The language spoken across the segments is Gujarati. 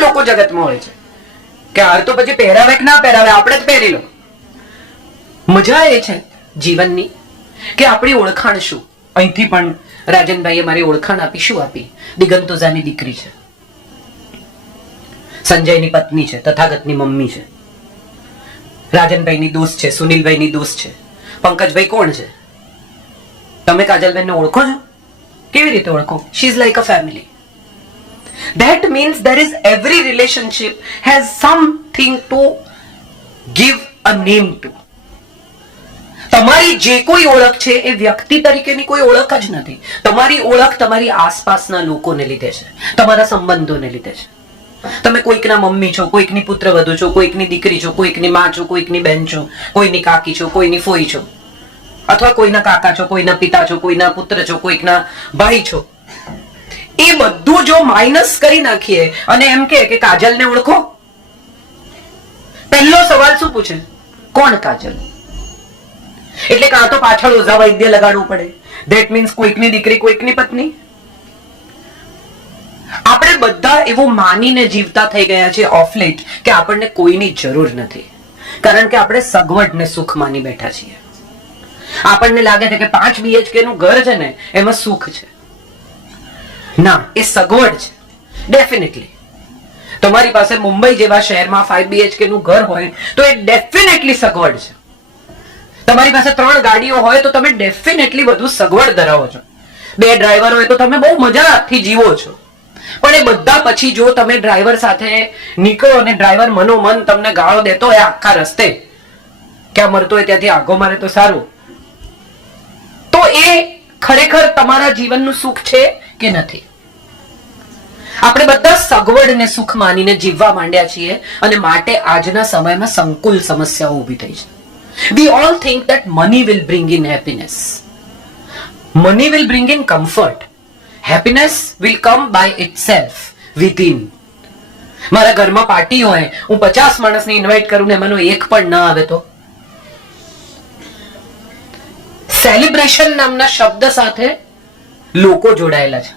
પણ લોકો જગતમાં હોય છે કે હાર તો પછી પહેરાવે કે ના પહેરાવે, આપણે જ પહેરી લો. મજા એ છે જીવનની કે આપણી ઓળખાણ શું. અહીંથી પણ રાજનભાઈએ મારી ઓળખાણ આપી. શું આપી? દિગંત ઓઝાની દીકરી છે, સંજયની પત્ની છે, તથાગતની મમ્મી છે, રાજનભાઈની દોસ્ત છે, સુનિલભાઈની દોસ્ત છે. પંકજભાઈ કોણ છે? તમે કાજલબેનને ઓળખો છો? કેવી રીતે ઓળખો? She is like a family. That means there is every relationship has something to give a name to. તમારી જે કોઈ ઓળખ છે એ વ્યક્તિ તરીકેની કોઈ ઓળખ જ નથી. તમારી ઓળખ તમારી આસપાસના લોકોને લીધે છે, તમારા સંબંધોને લીધે છે. તમે કોઈકના મમ્મી છો, કોઈકની પુત્રવધુ છો, કોઈકની દીકરી છો, કોઈકની માં છો, કોઈકની બેન છો, કોઈની કાકી છો, કોઈની ફોઈ છો, અથવા કોઈના કાકા છો, કોઈના પિતા છો, કોઈના પુત્ર છો, કોઈકના ભાઈ છો. એ બધું જો માઇનસ કરી નાખીએ અને એમ કે કાજલને ઓળખો, પહેલો સવાલ શું પૂછે? કોણ કાજલ? એટલે કાં તો પાછળ ઓઝા વૈદ્ય લગાડવું પડે. ધેટ મીન્સ કોઈકની દીકરી, કોઈકની પત્ની. આપણે બધા એવું માનીને જીવતા થઈ ગયા છે ઓફ લેટ કે આપણને કોઈની જરૂર નથી, કારણ કે આપણે સગવડ ને સુખ માની બેઠા છીએ. આપણને લાગે છે કે 5 BHK નું ઘર છે ને એમાં સુખ છે. ના, એ સગવડ છે. ડેફિનેટલી તમારી પાસે મુંબઈ જેવા શહેરમાં 5 BHK નું ઘર હોય તો એ ડેફિનેટલી સગવડ છે. તમારી પાસે 3 ગાડીઓ હોય તો તમે ડેફિનેટલી બધું સગવડ ધરાવો છો. 2 ડ્રાઈવર હોય તો તમે બહુ મજાથી જીવો છો. પણ એ બધા પછી જો તમે ડ્રાઈવર સાથે નીકળો અને ડ્રાઈવર મનોમન તમને ગાળો દેતો હોય આખા રસ્તે, ક્યાં મરતો હોય ત્યાંથી આગો મારે તો સારું, તો એ ખરેખર તમારા જીવનનું સુખ છે કે નથી? આપણે બધા સગવડ ને સુખ માનીને જીવવા માંડ્યા છીએ અને માટે આજના સમયમાં સંકુલ સમસ્યાઓ ઊભી થઈ છે. We all think that money will bring in happiness. Money will bring in comfort. Happiness will come by itself within. મારા ઘરમાં પાર્ટી હોય, હું 50 માણસને ઇન્વાઇટ કરું ને એમાંનો એક પણ ના આવે તો? સેલિબ્રેશન નામના શબ્દ સાથે લોકો જોડાયેલા છે,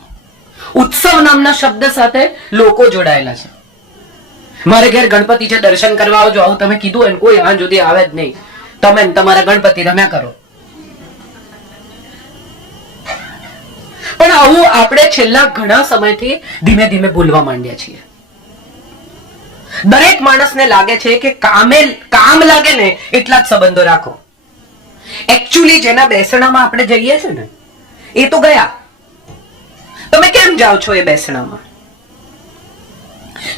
ઉત્સવ નામના શબ્દ સાથે લોકો જોડાયેલા છે. મારે ઘેર ગણપતિ છે, દર્શન કરવા આવજો, આવું તમે કીધું હોય કોઈ આ સુધી આવે જ નહીં. તમે તમારા ગણપતિ રમ્યા કરો. પણ આવું આપણે છેલ્લા ઘણા સમયથી ધીમે ધીમે ભૂલવા માંડ્યા છીએ. દરેક માણસને લાગે છે કે કામ લાગે ને એટલા જ સંબંધો રાખો. એકચ્યુઅલી જેના બેસણામાં આપણે જઈએ છે ને એ તો ગયા. તમે કેમ જાઓ છો એ બેસણામાં?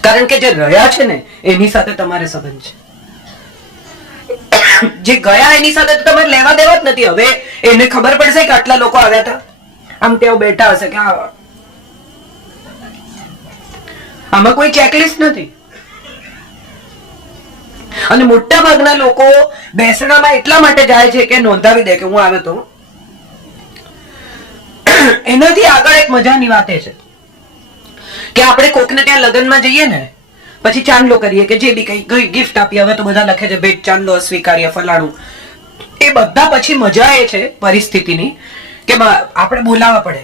કારણ કે જે રહ્યા છે ને એની સાથે તમારે સંબંધ છે. જે ગયા એની સાથે તમારે લેવા દેવા જ નથી. હવે એને ખબર પડશે કે આટલા લોકો આવ્યા હતા, આમ તેઓ બેઠા હશે કે આમાં કોઈ ચેકલિસ્ટ નથી. અને મોટા ભાગના લોકો બેસણામાં એટલા માટે જાય છે કે નોંધાવી દે કે હું આવ્યો તો. એનાથી આગળ એક મજાની વાત એ છે કે આપણે કોકને ત્યાં લગ્નમાં જઈએ ને પછી ચાંદલો કરીએ કે જે બી કઈ ગિફ્ટ આપી. હવે તો બધા લખે છે ભેટ ચાંદલો અસ્વીકાર્ય ફલાણું. એ બધા પછી મજા એ છે પરિસ્થિતિની કે આપણે બોલાવવા પડે.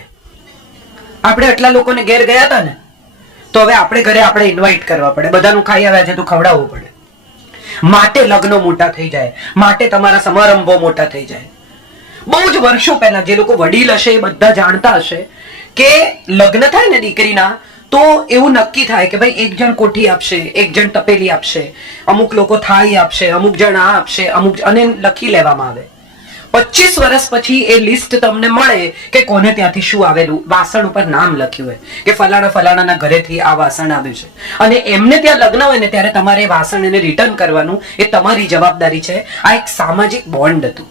આપણે આટલા લોકોને ઘેર ગયા હતા ને તો હવે આપણે ઘરે આપણે ઇન્વાઇટ કરવા પડે. બધાનું ખાઈ આવ્યા છે તો ખવડાવવું પડે. માટે લગ્નો મોટા થઈ જાય, માટે તમારા સમારંભો મોટા થઈ જાય. બહુ જ વર્ષો પહેલા જે લોકો વડીલ હશે એ બધા જાણતા હશે કે લગ્ન થાય ને દીકરીના તો એવું નક્કી થાય કે ભાઈ એક જણ કોઠી આપશે, એક જણ તપેલી આપશે, અમુક લોકો થાળી આપશે, અમુક જણ આ આપશે, અમુક અને લખી લેવામાં આવે. 25 વર્ષ પછી એ લિસ્ટ તમને મળે કે કોને ત્યાંથી શું આવેલું. વાસણ ઉપર નામ લખ્યું હોય કે ફલાણા ફલાણાના ઘરેથી આ વાસણ આવ્યું છે અને એમને ત્યાં લગ્ન હોય ને ત્યારે તમારે વાસણ એને રિટર્ન કરવાનું, એ તમારી જવાબદારી છે. આ એક સામાજિક બોન્ડ હતું.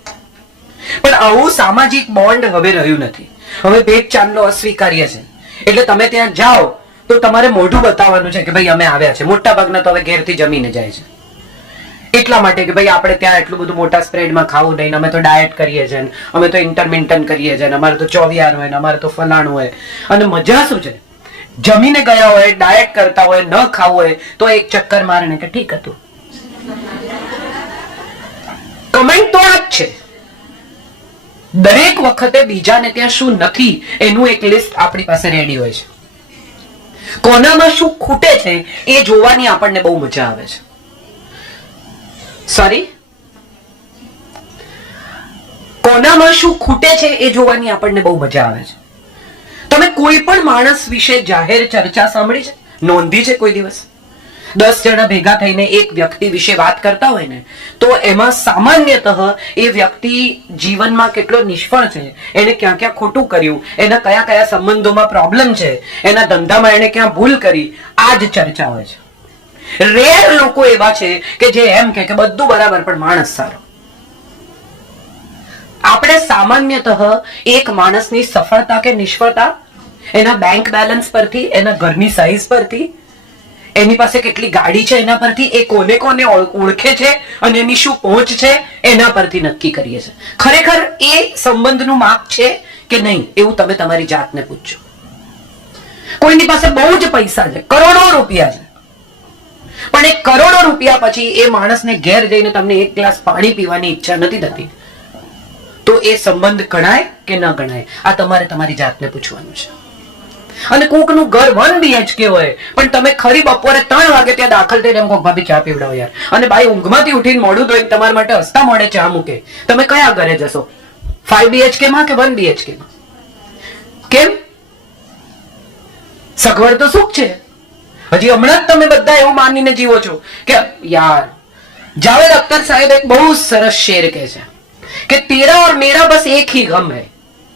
પણ આવું સામાજિક બોન્ડ હવે રહ્યું નથી. હવે ભેટ ચાંદલો અસ્વીકાર્ય છે. એટલે તમે ત્યાં જાઓ તો તમારે મોઢું બતાવવાનું છે કે ભાઈ અમે આવ્યા છે. મોટા ભાગના તો હવે ઘેરથી જમીને જાય છે એટલા માટે કે ભાઈ આપણે ત્યાં એટલું બધું મોટા સ્પ્રેડમાં ખાવું નહીં, અમે તો ડાયટ કરીએ છીએ, અમે તો ઇન્ટરમિન્ટન કરીએ છીએ, અમારે તો ચોવિયાર હોય ને અમારે તો ફલાણું હોય. અને મજા શું છે? જમીને ગયા હોય, ડાયટ કરતા હોય, ન ખાવું હોય તો એક ચક્કર મારે કે ઠીક હતું. કમેન્ટ તો આ જ છે. દરેક વખતે બીજાને ત્યાં શું નથી એનું એક લિસ્ટ આપણી પાસે રેડી હોય છે. કોનામાં શું ખૂટે છે એ જોવાની આપણને બહુ મજા આવે છે. સોરી, કોનામાં શું ખૂટે છે એ જોવાની આપણને બહુ મજા આવે છે. તમે કોઈ પણ માણસ વિશે જાહેર ચર્ચા સાંભળી છે, નોંધી છે કોઈ દિવસ? 10 જણા ભેગા થઈને એક વ્યક્તિ વિશે વાત કરતા હોય ને, તો એમાં સામાન્યતઃ એ વ્યક્તિ જીવનમાં કેટલો નિષ્ફળ છે, એને ક્યાં ક્યાં ખોટું કર્યું, એના કયા કયા સંબંધોમાં પ્રોબ્લેમ છે, એના ધંધામાં એને ક્યાં ભૂલ કરી, આ જ ચર્ચા હોય છે. રેર લોકો એવા છે કે જે એમ કે બધું બરાબર પણ માણસ સારો. આપણે સામાન્યતઃ એક માણસની સફળતા કે નિષ્ફળતા એના બેંક બેલેન્સ પરથી, એના ઘરની સાઈઝ પરથી, એની પાસે કેટલી ગાડી છે એના પરથી, એ કોને કોને ઓળખે છે અને એની શું પહોંચ છે એના પરથી નક્કી કરીએ છીએ. ખરેખર એ સંબંધનું માપ છે કે નહીં એવું તમે તમારી જાતને પૂછજો. કોઈની પાસે બહુ જ પૈસા છે, કરોડો રૂપિયા છે, પણ એ કરોડો રૂપિયા પછી એ માણસને ઘેર જઈને તમને એક ગ્લાસ પાણી પીવાની ઈચ્છા નથી થતી, તો એ સંબંધ ગણાય કે ન ગણાય? આ તમારે તમારી જાતને પૂછવાનું છે. અને કોકનું ઘર 1 BHK હોય પણ તમે ખરી બપોરે 3 વાગે ત્યાં દાખલ થઈને એમ કહો ભાભી ચા પીવડાવો યાર, અને ભાઈ ઊંઘમાંથી ઉઠીને મોડું ધોઈને તમારા માટે હસતા મોડે ચા મૂકે, તમે કયા ઘરે જશો? 5 BHK માં કે 1 BHK માં? કેમ? સગવડ તો સુખ છે. હજી હમણાં જ તમે બધા એવું માનીને જીવો છો કે યાર, જાવેદ અખ્તર સાહેબ એક બહુ સરસ શેર કહે છે कि तेरा और मेरा बस एक ही गम है,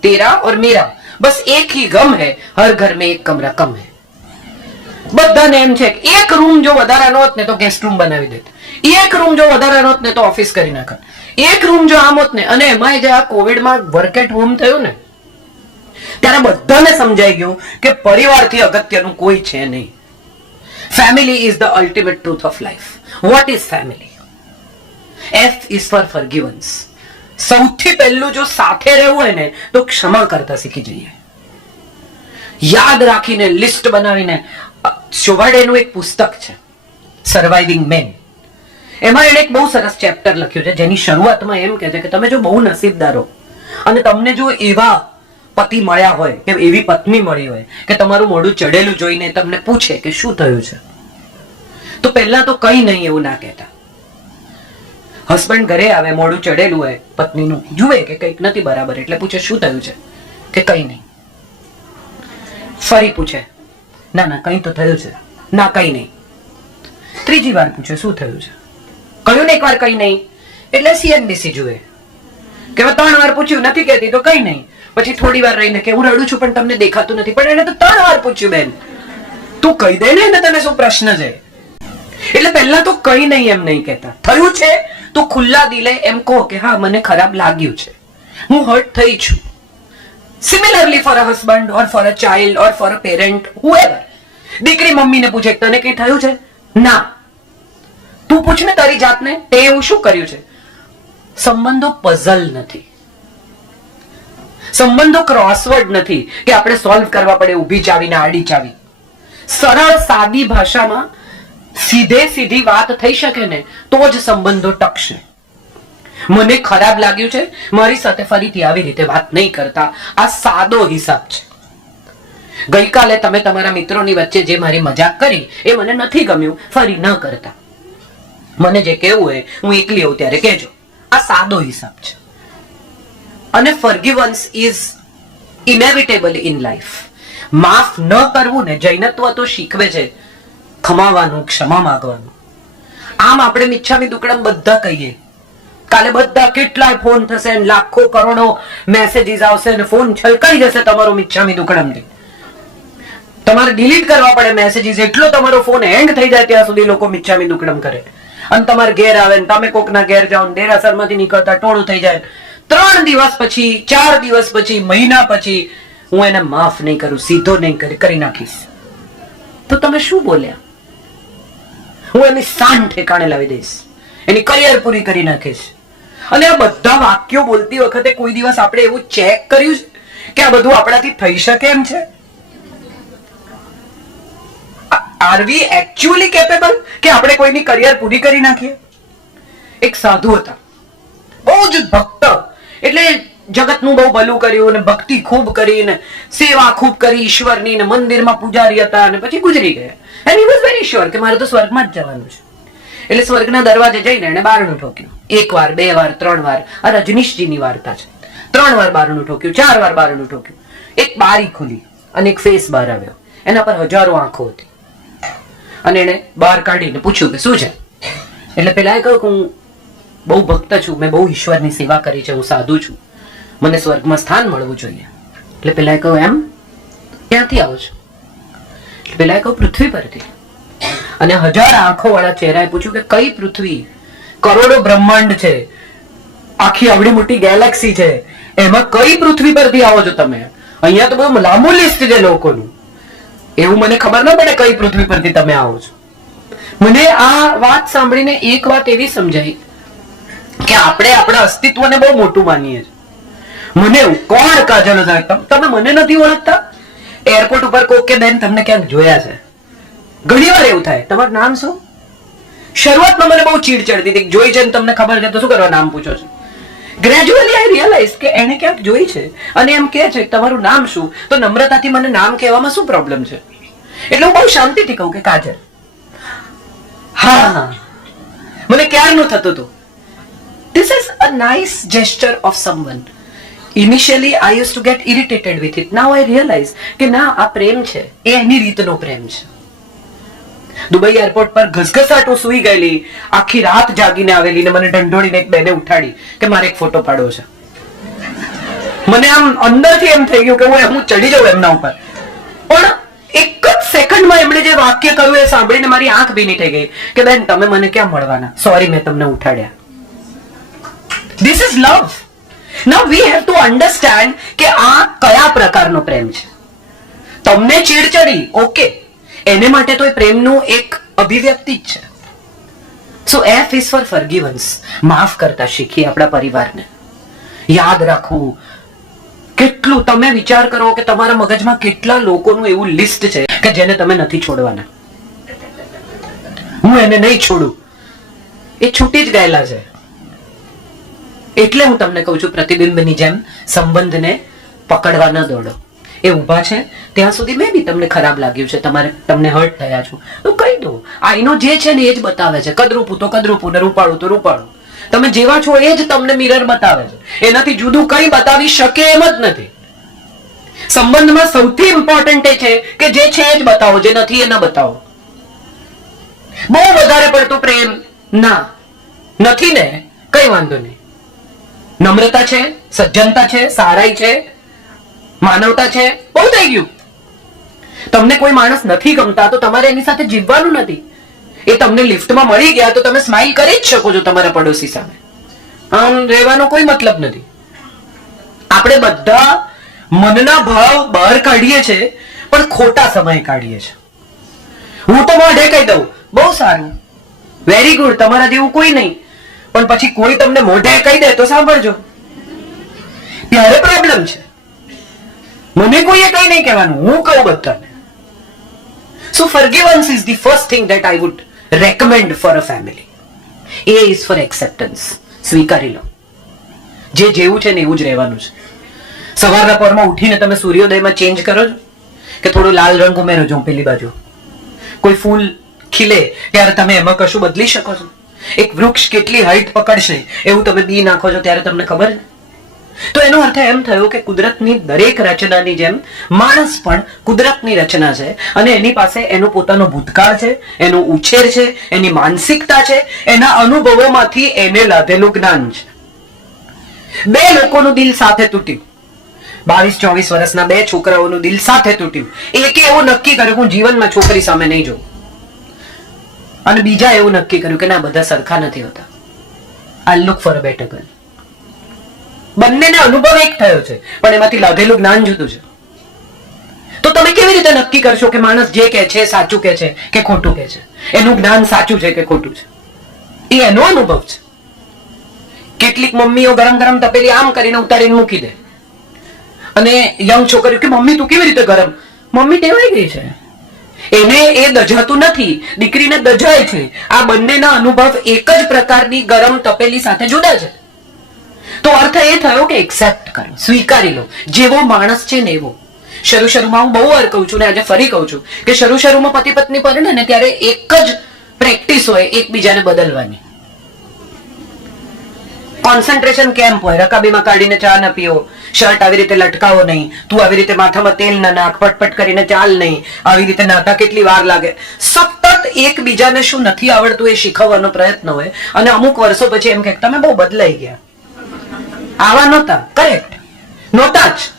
तेरा और मेरा बस एक ही गम है, हर घर में एक कमरा कम है. બધાને એમ છે કે એક રૂમ જો વધારાનો હોત ને તો ગેસ્ટ રૂમ બનાવી દેત, એક રૂમ જો વધારાનો હોત ને તો ઓફિસ કરી નાખત, એક રૂમ જો આમ હોત ને. અને એમાં જે આ કોવિડમાં વર્ક એટ હોમ થયું ને, ત્યારે બધાને સમજાઈ ગયું કે પરિવારથી અગત્યનું કોઈ છે નહીં. Family is the ultimate truth of life. What is family? F is for forgiveness. સૌથી પહેલું જો સાથે રહેવું હોય ને તો ક્ષમા કરતા શીખી જઈએ. યાદ રાખીને, લિસ્ટ બનાવીને. શોવાડેનું એક પુસ્તક છે સર્વાઇવિંગ મેન, એમાં એને એક બહુ સરસ ચેપ્ટર લખ્યું છે જેની શરૂઆતમાં એમ કહે છે કે તમે જો બહુ નસીબદાર હો અને તમને જો એવા પતિ મળ્યા હોય કે એવી પત્ની મળી હોય કે તમારું મોઢું ચડેલું જોઈને તમને પૂછે કે શું થયું છે, તો પહેલા તો કઈ નહીં એવું ના કહેતા. હસબન્ડ ઘરે આવે, મોઢું ચડેલું હોય પત્નીનું, જુએ કે કંઈક નથી બરાબર એટલે પૂછે શું થયું છે, કે કઈ નહીં. ફરી પૂછે, ના ના કઈ તો થયું છે, ના કઈ નહીં. ત્રીજી વાર પૂછે શું થયું છે, કહ્યું ને એક વાર કઈ નહીં, એટલે CNBC જુએ કે 3 વાર પૂછ્યું નથી કહેતી તો કઈ નહીં. પછી થોડી વાર રહીને કે હું રડું છું પણ તમને દેખાતું નથી, પણ એને તો 3 વાર પૂછ્યું બેન, તું કહી દે ને, એને તને શું પ્રશ્ન છે? એટલે પહેલા તો કઈ નહીં એમ નહીં કહેતા. થયું છે તો ખુલ્લા દિલે એમ કહો કે હા મને ખરાબ લાગ્યું છે, હું હર્ટ થઈ છું. Similarly for a husband or for a child or for a parent, whoever. દીકરી મમ્મીને પૂછે તને કઈ થયું છે? ના. તું પૂછ ને તારી જાતને, તે એવું શું કર્યું છે? સંબંધો પઝલ નથી, સંબંધો ક્રોસવર્ડ નથી કે આપણે સોલ્વ કરવા પડે ઊભી ચાવી ને આડી ચાવી. સરળ સાદી ભાષામાં સીધે સીધી વાત થઈ શકે ને તો જ સંબંધો ટકશે. મને ખરાબ લાગ્યું છે, મારી સાથે ફરીથી આવી રીતે વાત નહીં કરતા. આ સાદો હિસાબ છે. ગઈકાલે તમે તમારા મિત્રોની વચ્ચે જે મારી મજાક કરી એ મને નથી ગમ્યું, ફરી ન કરતા. મને જે કહેવું હોય હું એકલી હોઉં ત્યારે કહેજો. આ સાદો હિસાબ છે. અને ફોરગિવન્સ ઇઝ ઇનેવિટેબલ ઇન લાઈફ. માફ ન કરવું ને જૈનત્વ તો શીખવે છે, ખમાવાનું, ક્ષમા માંગવાનું. આમ આપણે મિચ્છામી દુક્કડમ બધા કહીએ, કાલે બધા કેટલાય ફોન થશે, લાખો કરોડો મેસેજીસ આવશે અને ફોન છલકાઈ જશે તમારો મિચ્છામી દુક્કડમથી. તમારે ડિલીટ કરવા પડે મેસેજીસ, એટલો તમારો ફોન હેંગ થઈ જાય ત્યાં સુધી લોકો મિચ્છામી દુક્કડમ કરે. અને તમારે ઘેર આવે ને તમે કોકના ઘેર જાઓ ને દેરાસરમાંથી નીકળતા ટોળું થઈ જાય. 3 દિવસ પછી, 4 દિવસ પછી, મહિના પછી હું એને માફ નહીં કરું, સીધો નહીં કરી નાખીશ, તો તમે શું બોલ્યા? હું એની શાન ઠેકાણે લાવી દઈશ, એની કરિયર પૂરી કરી નાખીશ. અને આ બધા વાક્યો બોલતી વખતે કોઈ દિવસ આપણે એવું ચેક કર્યું કે આ બધું આપણાથી થઈ શકે એમ છે? આર વી એકચ્યુઅલી કેપેબલ કે આપણે કોઈની કરિયર પૂરી કરી નાખીએ? એક સાધુ હતા, બહુ જ ભક્ત, એટલે જગતનું બહુ ભલું કર્યું ને ભક્તિ ખૂબ કરી ને સેવા ખૂબ કરી ઈશ્વરની ને મંદિરમાં પૂજારી હતા અને પછી ગુજરી ગયા. And he was very sure કે મારે તો સ્વર્ગમાં જ જવાનું છે. એટલે સ્વર્ગના દરવાજે જઈને એને બારણું ઠોક્યું. 1 વાર 2 વાર 3 વાર. આ રજનીશજીની વાર્તા છે. 3 વાર બારણું ઠોક્યું, 4 વાર બારણું ઠોક્યું. એક બારી ખુલી અને એક ફેસ બહાર આવ્યો. એના પર હજારો આંખો હતી અને એને બહાર કાઢીને પૂછ્યું કે શું છે. એટલે પેલા કહ્યું કે હું બહુ ભક્ત છું, મેં બહુ ઈશ્વરની સેવા કરી છે, હું સાધુ છું, મને સ્વર્ગમાં સ્થાન મળવું જોઈએ. એટલે પેલા કહ્યું એમ ક્યાંથી આવો છો? એટલે પેલા કહ્યું પૃથ્વી પરથી. અને 1000 આંખો વાળા ચહેરાએ પૂછ્યું કે કઈ પૃથ્વી? કરોડો બ્રહ્માંડ છે, આખી આવડી મોટી ગેલેક્સી છે, એમાં કઈ પૃથ્વી પરથી આવો છો તમે? અહીંયા તો બહુ લાંબુ લિસ્ટ છે લોકોનું, એવું મને ખબર ન પડે કઈ પૃથ્વી પરથી તમે આવો છો. મને આ વાત સાંભળીને એક વાત એવી સમજાઈ કે આપણે આપણા અસ્તિત્વને બહુ મોટું માનીએ છીએ. મને કોણ કાજલ સાહેબ, તમે મને નથી ઓળખતા? એરપોર્ટ ઉપર કોક કે બેન તમને ક્યાંક જોયા છે. ઘણી વાર એવું થાય, તમારું નામ શું? શરૂઆતમાં મને બહુ ચીડ ચડતી હતી, જોઈ છે ને તમને ખબર છે તો શું કરવા નામ પૂછો છો? ગ્રેજ્યુઅલી આઈ રિયલાઇઝ કે એને ક્યાંક જોઈ છે અને એમ કહે છે તમારું નામ શું, તો નમ્રતાથી મને નામ કહેવામાં શું પ્રોબ્લેમ છે? એટલે હું બહુ શાંતિથી કહું કે કાજલ. હા, મને ક્યારનું થતું હતું. This is a nice gesture of someone. Initially I used to get irritated with it. Now I realize કે ના, આ પ્રેમ છે, એ એની રીતનો પ્રેમ છે. દુબઈ એરપોર્ટ પર ઘસઘસાટું સુઈ ગયેલી, આખી રાત જાગીને આવેલી ને મને ઢંઢોળીને એક બેને ઉઠાડી કે મારે એક ફોટો પાડવો છે. મને આમ અંદરથી એમ થઈ ગયું કે હું ચડી જાઉં એમના ઉપર. પણ એક જ સેકન્ડમાં એમણે જે વાક્ય કહ્યું એ સાંભળીને મારી આંખ ભીની થઈ ગઈ કે બેન તમે મને ક્યાં મળવાના, સોરી મેં તમને ઉઠાડ્યા. This is love. Now we have to understand કે આ કયા પ્રકારનો પ્રેમ છે. તમને ચીડ ચડી, ઓકે, એને માટે તો એ પ્રેમનું એક અભિવ્યક્તિ જ છે. So F is for forgiveness. માફ કરતા શીખીએ આપણા પરિવારને. યાદ રાખવું. કેટલું તમે વિચાર કરો કે તમારા મગજમાં કેટલા લોકોનું એવું લિસ્ટ છે કે જેને તમે નથી છોડવાના. હું એને નહીં છોડું, એ છૂટી જ ગયેલા છે. એટલે હું તમને કહું છું પ્રતિબિંબની જેમ સંબંધને પકડવા ન દોડો. એ ઊભા છે ત્યાં સુધી મેં બી તમને ખરાબ લાગ્યું છે, તમને હર્ટ થયા છો તો કહી દો. આઈનો જે છે ને એ જ બતાવે છે. કદરૂપું તો કદરૂપું ને રૂપાળું તો રૂપાળું. તમે જેવા છો એ જ તમને મિરર બતાવે છે. એનાથી જુદું કઈ બતાવી શકે એમ જ નથી. સંબંધમાં સૌથી ઇમ્પોર્ટન્ટ એ છે કે જે છે એ જ બતાવો, જે નથી એ ન બતાવો. બહુ વધારે પડતું પ્રેમ ના નથી ને, કઈ વાંધો નહીં. નમ્રતા છે, સજ્જનતા છે, સારાઈ છે, માનવતા છે, બહુ થઈ ગયું. તમને કોઈ માણસ નથી ગમતા તો તમારે એની સાથે જીવવાનું નથી. એ તમને લિફ્ટમાં મળી ગયા તો તમે સ્માઇલ કરી જ શકો છો તમારા પડોશી સામે. આમ રહેવાનો કોઈ મતલબ નથી. આપણે બધા મનના ભાવ બહાર કાઢીએ છીએ પણ ખોટા સમય કાઢીએ છીએ. હું તો મોઢે કહી દઉં બહુ સારું, વેરી ગુડ, તમારા જેવું કોઈ નહીં, પણ પછી કોઈ તમને મોઢે કહી દે તો સાંભળજો, ત્યારે પ્રોબ્લેમ છે. મને કોઈએ કઈ નહીં કહેવાનું, હું કહું બધાને. So forgiveness is the first thing that I would recommend for a family. A is for acceptance. સ્વીકારી લો, જે જેવું છે ને એવું જ રહેવાનું છે. સવારના પરમાં ઉઠીને તમે સૂર્યોદયમાં ચેન્જ કરો છો કે થોડો લાલ રંગ ઉમેરો છો પેલી બાજુ? કોઈ ફૂલ ખીલે ત્યારે તમે એમાં કશું બદલી શકો છો? એક વૃક્ષ કેટલી હાઈટ પકડશે એવું તમે બી નાખો છો ત્યારે તમને ખબર છે? તો એનો અર્થ એમ થયો કે કુદરતની દરેક રચનાની જેમ માણસ પણ કુદરતની રચના છે અને એની પાસે એનો પોતાનો ભૂતકાળ છે, એનો ઉછેર છે, એની માનસિકતા છે, એના અનુભવોમાંથી એને લાધેલું જ્ઞાન છે. બે લોકોનું દિલ સાથે તૂટ્યું, 22-24 વર્ષના બે છોકરાઓનું દિલ સાથે તૂટ્યું. એકે એવું નક્કી કર્યું હું જીવનમાં છોકરી સામે નહીં જોઉં, અને બીજા એવું નક્કી કર્યું કે ના, બધા સરખા નથી હોતા, I look for a better girl. બંનેને અનુભવ એક થયો છે પણ એમાંથી લાધેલું જ્ઞાન જુદું છે. તો તમે કેવી રીતે નક્કી કરશો કે માણસ જે કહે છે સાચું કહે છે કે ખોટું કહે છે? એનું જ્ઞાન સાચું છે કે ખોટું છે એ એનો અનુભવ છે. કેટલીક મમ્મીઓ ગરમ ગરમ તપેલી આમ કરીને ઉતારીને મૂકી દે અને યંગ છોકરીઓ કે મમ્મી તું કેવી રીતે ગરમ? મમ્મી ટેવાઈ ગઈ છે, એને એ દજાતું નથી, દીકરીને દજાય છે. આ બંનેના અનુભવ એક જ પ્રકારની ગરમ તપેલી સાથે જુદા છે. તો અર્થ એ થયો કે એક્સેપ્ટ કરો, સ્વીકારી લો, જેવો માણસ છે ને એવો. શરૂમાં હું બહુ વાર કહું છું ને આજે ફરી કહું છું કે શરૂમાં પતિ પત્ની પરણે ને ત્યારે એક જ પ્રેક્ટિસ હોય એકબીજાને બદલવાની. કોન્સન્ટ્રેશન કેમ્પ હોય, રકાબીમાં કાઢીને ચા ન પીઓ, શર્ટ આવી રીતે લટકાવો નહીં, તું આવી રીતે માથામાં તેલ ન નાખ, પટપટ કરીને ચાલ નહીં, આવી રીતે નાતા કેટલી વાર લાગે. સતત એકબીજાને શું નથી આવડતું એ શીખવવાનો પ્રયત્ન હોય. અને અમુક વર્ષો પછી એમ કે તમે બહુ બદલાઈ ગયા, આવા નહોતા. કરેક્ટ નહોતા જ.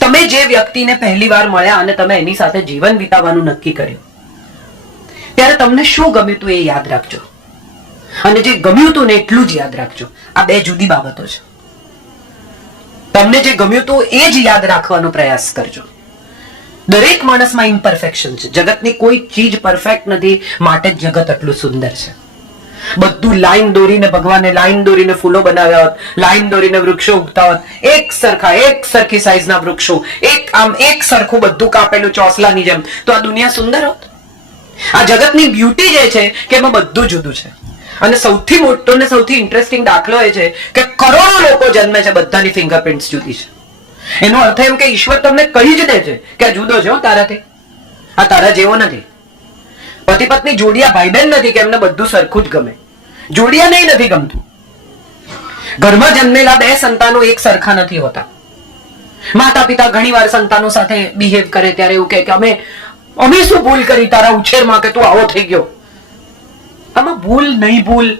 તમે જે વ્યક્તિને પહેલી વાર મળ્યા અને તમે એની સાથે જીવન વિતાવવાનું નક્કી કર્યું ત્યારે તમને શું ગમ્યું હતું એ યાદ રાખજો, અને જે ગમ્યું હતું ને એટલું જ યાદ રાખજો. આ બે જુદી બાબતો છે. તમને જે ગમ્યું હતું એ જ યાદ રાખવાનો પ્રયાસ કરજો. દરેક માણસમાં ઇમ્પરફેક્શન છે. જગતની કોઈ ચીજ પરફેક્ટ નથી, માટે જ જગત આટલું સુંદર છે. બધું લાઈન દોરીને ભગવાને લાઈન દોરીને ફૂલો બનાવ્યા હોત, લાઈન દોરીને વૃક્ષો ઉગતા હોત, એક સરખી સાઈઝના વૃક્ષો, એક સરખું બધું કાપેલું ચોસલાની જેમ, તો આ દુનિયા સુંદર હોત. આ જગતની બ્યુટી જે છે કે એમાં બધું જુદું છે. અને સૌથી મોટો ને સૌથી ઇન્ટરેસ્ટિંગ દાખલો એ છે કે કરોડો લોકો જન્મે છે, બધાની ફિંગરપ્રિન્ટ્સ જુદી છે. એનો અર્થ એમ કે ઈશ્વર તમને કહી જ દે છે કે આ જુદો છે તારાથી, આ તારા જેવો નથી. પતિ પત્ની જોડિયા ભાઈ બહેન નથી કે એમને બધું સરખું જ ગમે. જોડિયા નહીં નથી ગમતું. ઘરમાં જન્મેલા બે સંતાનો એક સરખા નથી હોતા. માતા પિતા ઘણી વાર સંતાનો સાથે બિહેવ કરે ત્યારે એવું કે અમે શું ભૂલ કરી તારા ઉછેરમાં કે તું આવો થઈ ગયો. આમાં ભૂલ નહીં ભૂલ,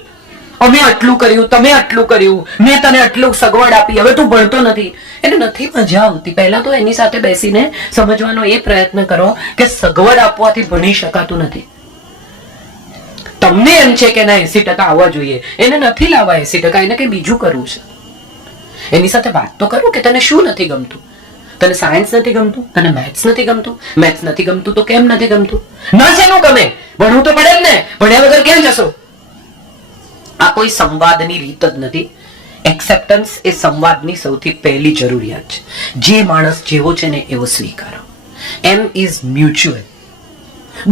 અમે આટલું કર્યું, તમે આટલું કર્યું, મેં તને આટલું સગવડ આપી, હવે તું ભણતો નથી. એને નથી મજા આવતી. પહેલા તો એની સાથે બેસીને સમજવાનો એ પ્રયત્ન કરો કે સગવડ આપવાથી ભણી શકાતું નથી. તમને એમ છે કે ના 80% આવવા જોઈએ, એને નથી લાવવા 80%, એને કઈ બીજું કરવું છે. એની સાથે વાત તો કરું કે તને શું નથી ગમતું. તને સાયન્સ નથી ગમતું, તને મેથ્સ નથી ગમતું. મેથ્સ નથી ગમતું તો કેમ નથી ગમતું? ન શેનું ગમે? ભણવું તો પડે જ ને, ભણ્યા વગર ક્યાં જશો? આ કોઈ સંવાદની રીત જ નથી. એક્સેપ્ટન્સ એ સંવાદની સૌથી પહેલી જરૂરિયાત છે. જે માણસ જેવો છે ને એવો સ્વીકારો. એમ ઇઝ મ્યુચ્યુઅલ.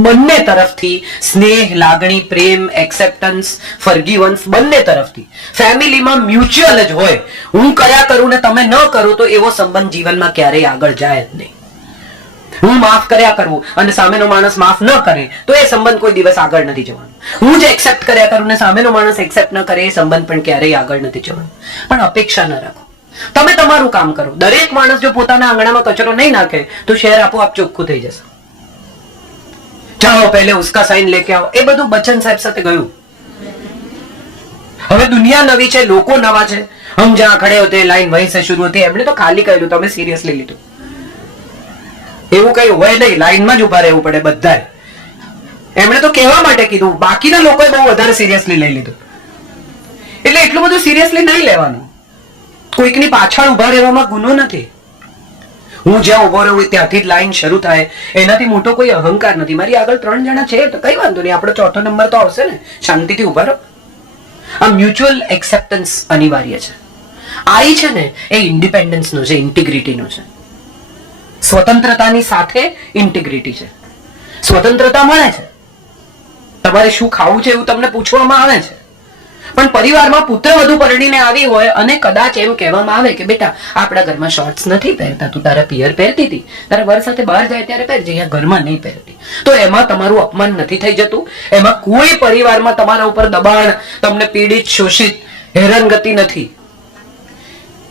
બંને તરફથી સ્નેહ, લાગણી, પ્રેમ, એક્સેપ્ટન્સ, ફર્ગીવન્સ બંને તરફથી. ફેમિલીમાં મ્યુચ્યુઅલ જ હોય. હું કર્યા કરું ને તમે ન કરો તો એવો સંબંધ જીવનમાં ક્યારેય આગળ જાય જ નહીં. હું માફ કર્યા કરું અને સામેનો માણસ માફ ન કરે તો એ સંબંધ કોઈ દિવસ આગળ નથી જવાનો. હું જે એક્સેપ્ટ કર્યા કરું ને સામેનો માણસ એક્સેપ્ટ ન કરે એ સંબંધ પણ ક્યારેય આગળ નથી જવાનો. પણ અપેક્ષા ન રાખો. તમે તમારું કામ કરો. દરેક માણસ જો પોતાના આંગણામાં કચરો નહીં નાખે તો શહેર આપોઆપ ચોખ્ખું થઈ જશે. જાઓ પહેલે ઉસકા સાઈન લેકે આવો, એ બધું બચ્ચન સાહેબ સાથે ગયું. હવે દુનિયા નવી છે, લોકો નવા છે. હમ જ્યાં ખડે હોતે લાઈન વહીં સે શરૂ હોતી. એમણે તો ખાલી કહ્યું, તમે સિરિયસલી લીધું. એવું કઈ હોય નહીં, લાઈનમાં જ ઉભા રહેવું પડે બધાએ. એમણે તો કહેવા માટે કીધું, બાકીના લોકોએ બહુ વધારે સિરિયસલી લઈ લીધું. એટલે એટલું બધું સિરિયસલી નહીં લેવાનું. કોઈકની પાછળ ઉભા રહેવામાં ગુનો નથી. હું જ્યાં ઉભો રહું ત્યાંથી જ લાઈન શરૂ થાય, એનાથી મોટો કોઈ અહંકાર નથી. મારી આગળ 3 જણા છે તો કઈ વાંધો નહીં, આપણો ચોથો નંબર તો આવશે ને. શાંતિથી ઉભા રહો. આ મ્યુચ્યુઅલ એક્સેપ્ટન્સ અનિવાર્ય છે. આઈ છે ને એ ઇન્ડિપેન્ડન્સનો છે, ઇન્ટિગ્રિટીનો છે. સ્વતંત્રતાની સાથે ઇન્ટિગ્રિટી છે. સ્વતંત્રતા મળે છે, તમારે શું ખાવું છે એવું તમને પૂછવામાં આવે છે. પણ પરિવારમાં પુત્ર વધુ પરણીને આવી હોય અને કદાચ એમ કહેવામાં આવે કે બેટા આપણા ઘરમાં શોર્ટ્સ નથી પહેરતા, તું તારા પિયર પહેરતી હતી, તારા વર સાથે બહાર જાય ત્યારે પહેરજે, અહીંયા ઘરમાં નહીં પહેરતી. તો એમાં તમારું અપમાન નથી થઈ જતું? એમાં કોઈ પરિવારમાં તમારા ઉપર દબાણ, તમને પીડિત, શોષિત, હેરાનગતિ નથી.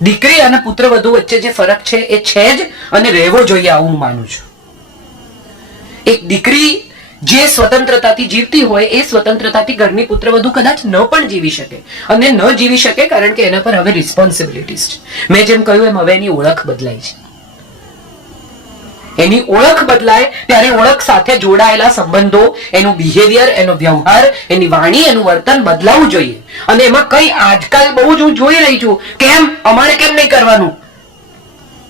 દીકરી અને પુત્ર વધુ વચ્ચે જે ફરક છે એ છે જ, અને રહેવો જોઈએ આવું માનું છું. એક દીકરી જે સ્વતંત્રતાથી જીવતી હોય એ સ્વતંત્રતાથી ઘરની પુત્રવધુ કદાચ ન પણ જીવી શકે, અને ન જીવી શકે કારણ કે એના પર હવે રિસ્પોન્સિબિલિટીઝ છે. મેં જેમ કહ્યું એમ હવે એની ઓળખ બદલાય છે. એની ઓળખ બદલાય ત્યારે ઓળખ સાથે જોડાયેલા સંબંધો, એનું બિહેવિયર, એનો વ્યવહાર, એની વાણી, એનું વર્તન બદલાવું જોઈએ. અને એમાં કઈ આજકાલ બહુ જ હું જોઈ રહી છું, કેમ અમારે કેમ નહીં કરવાનું?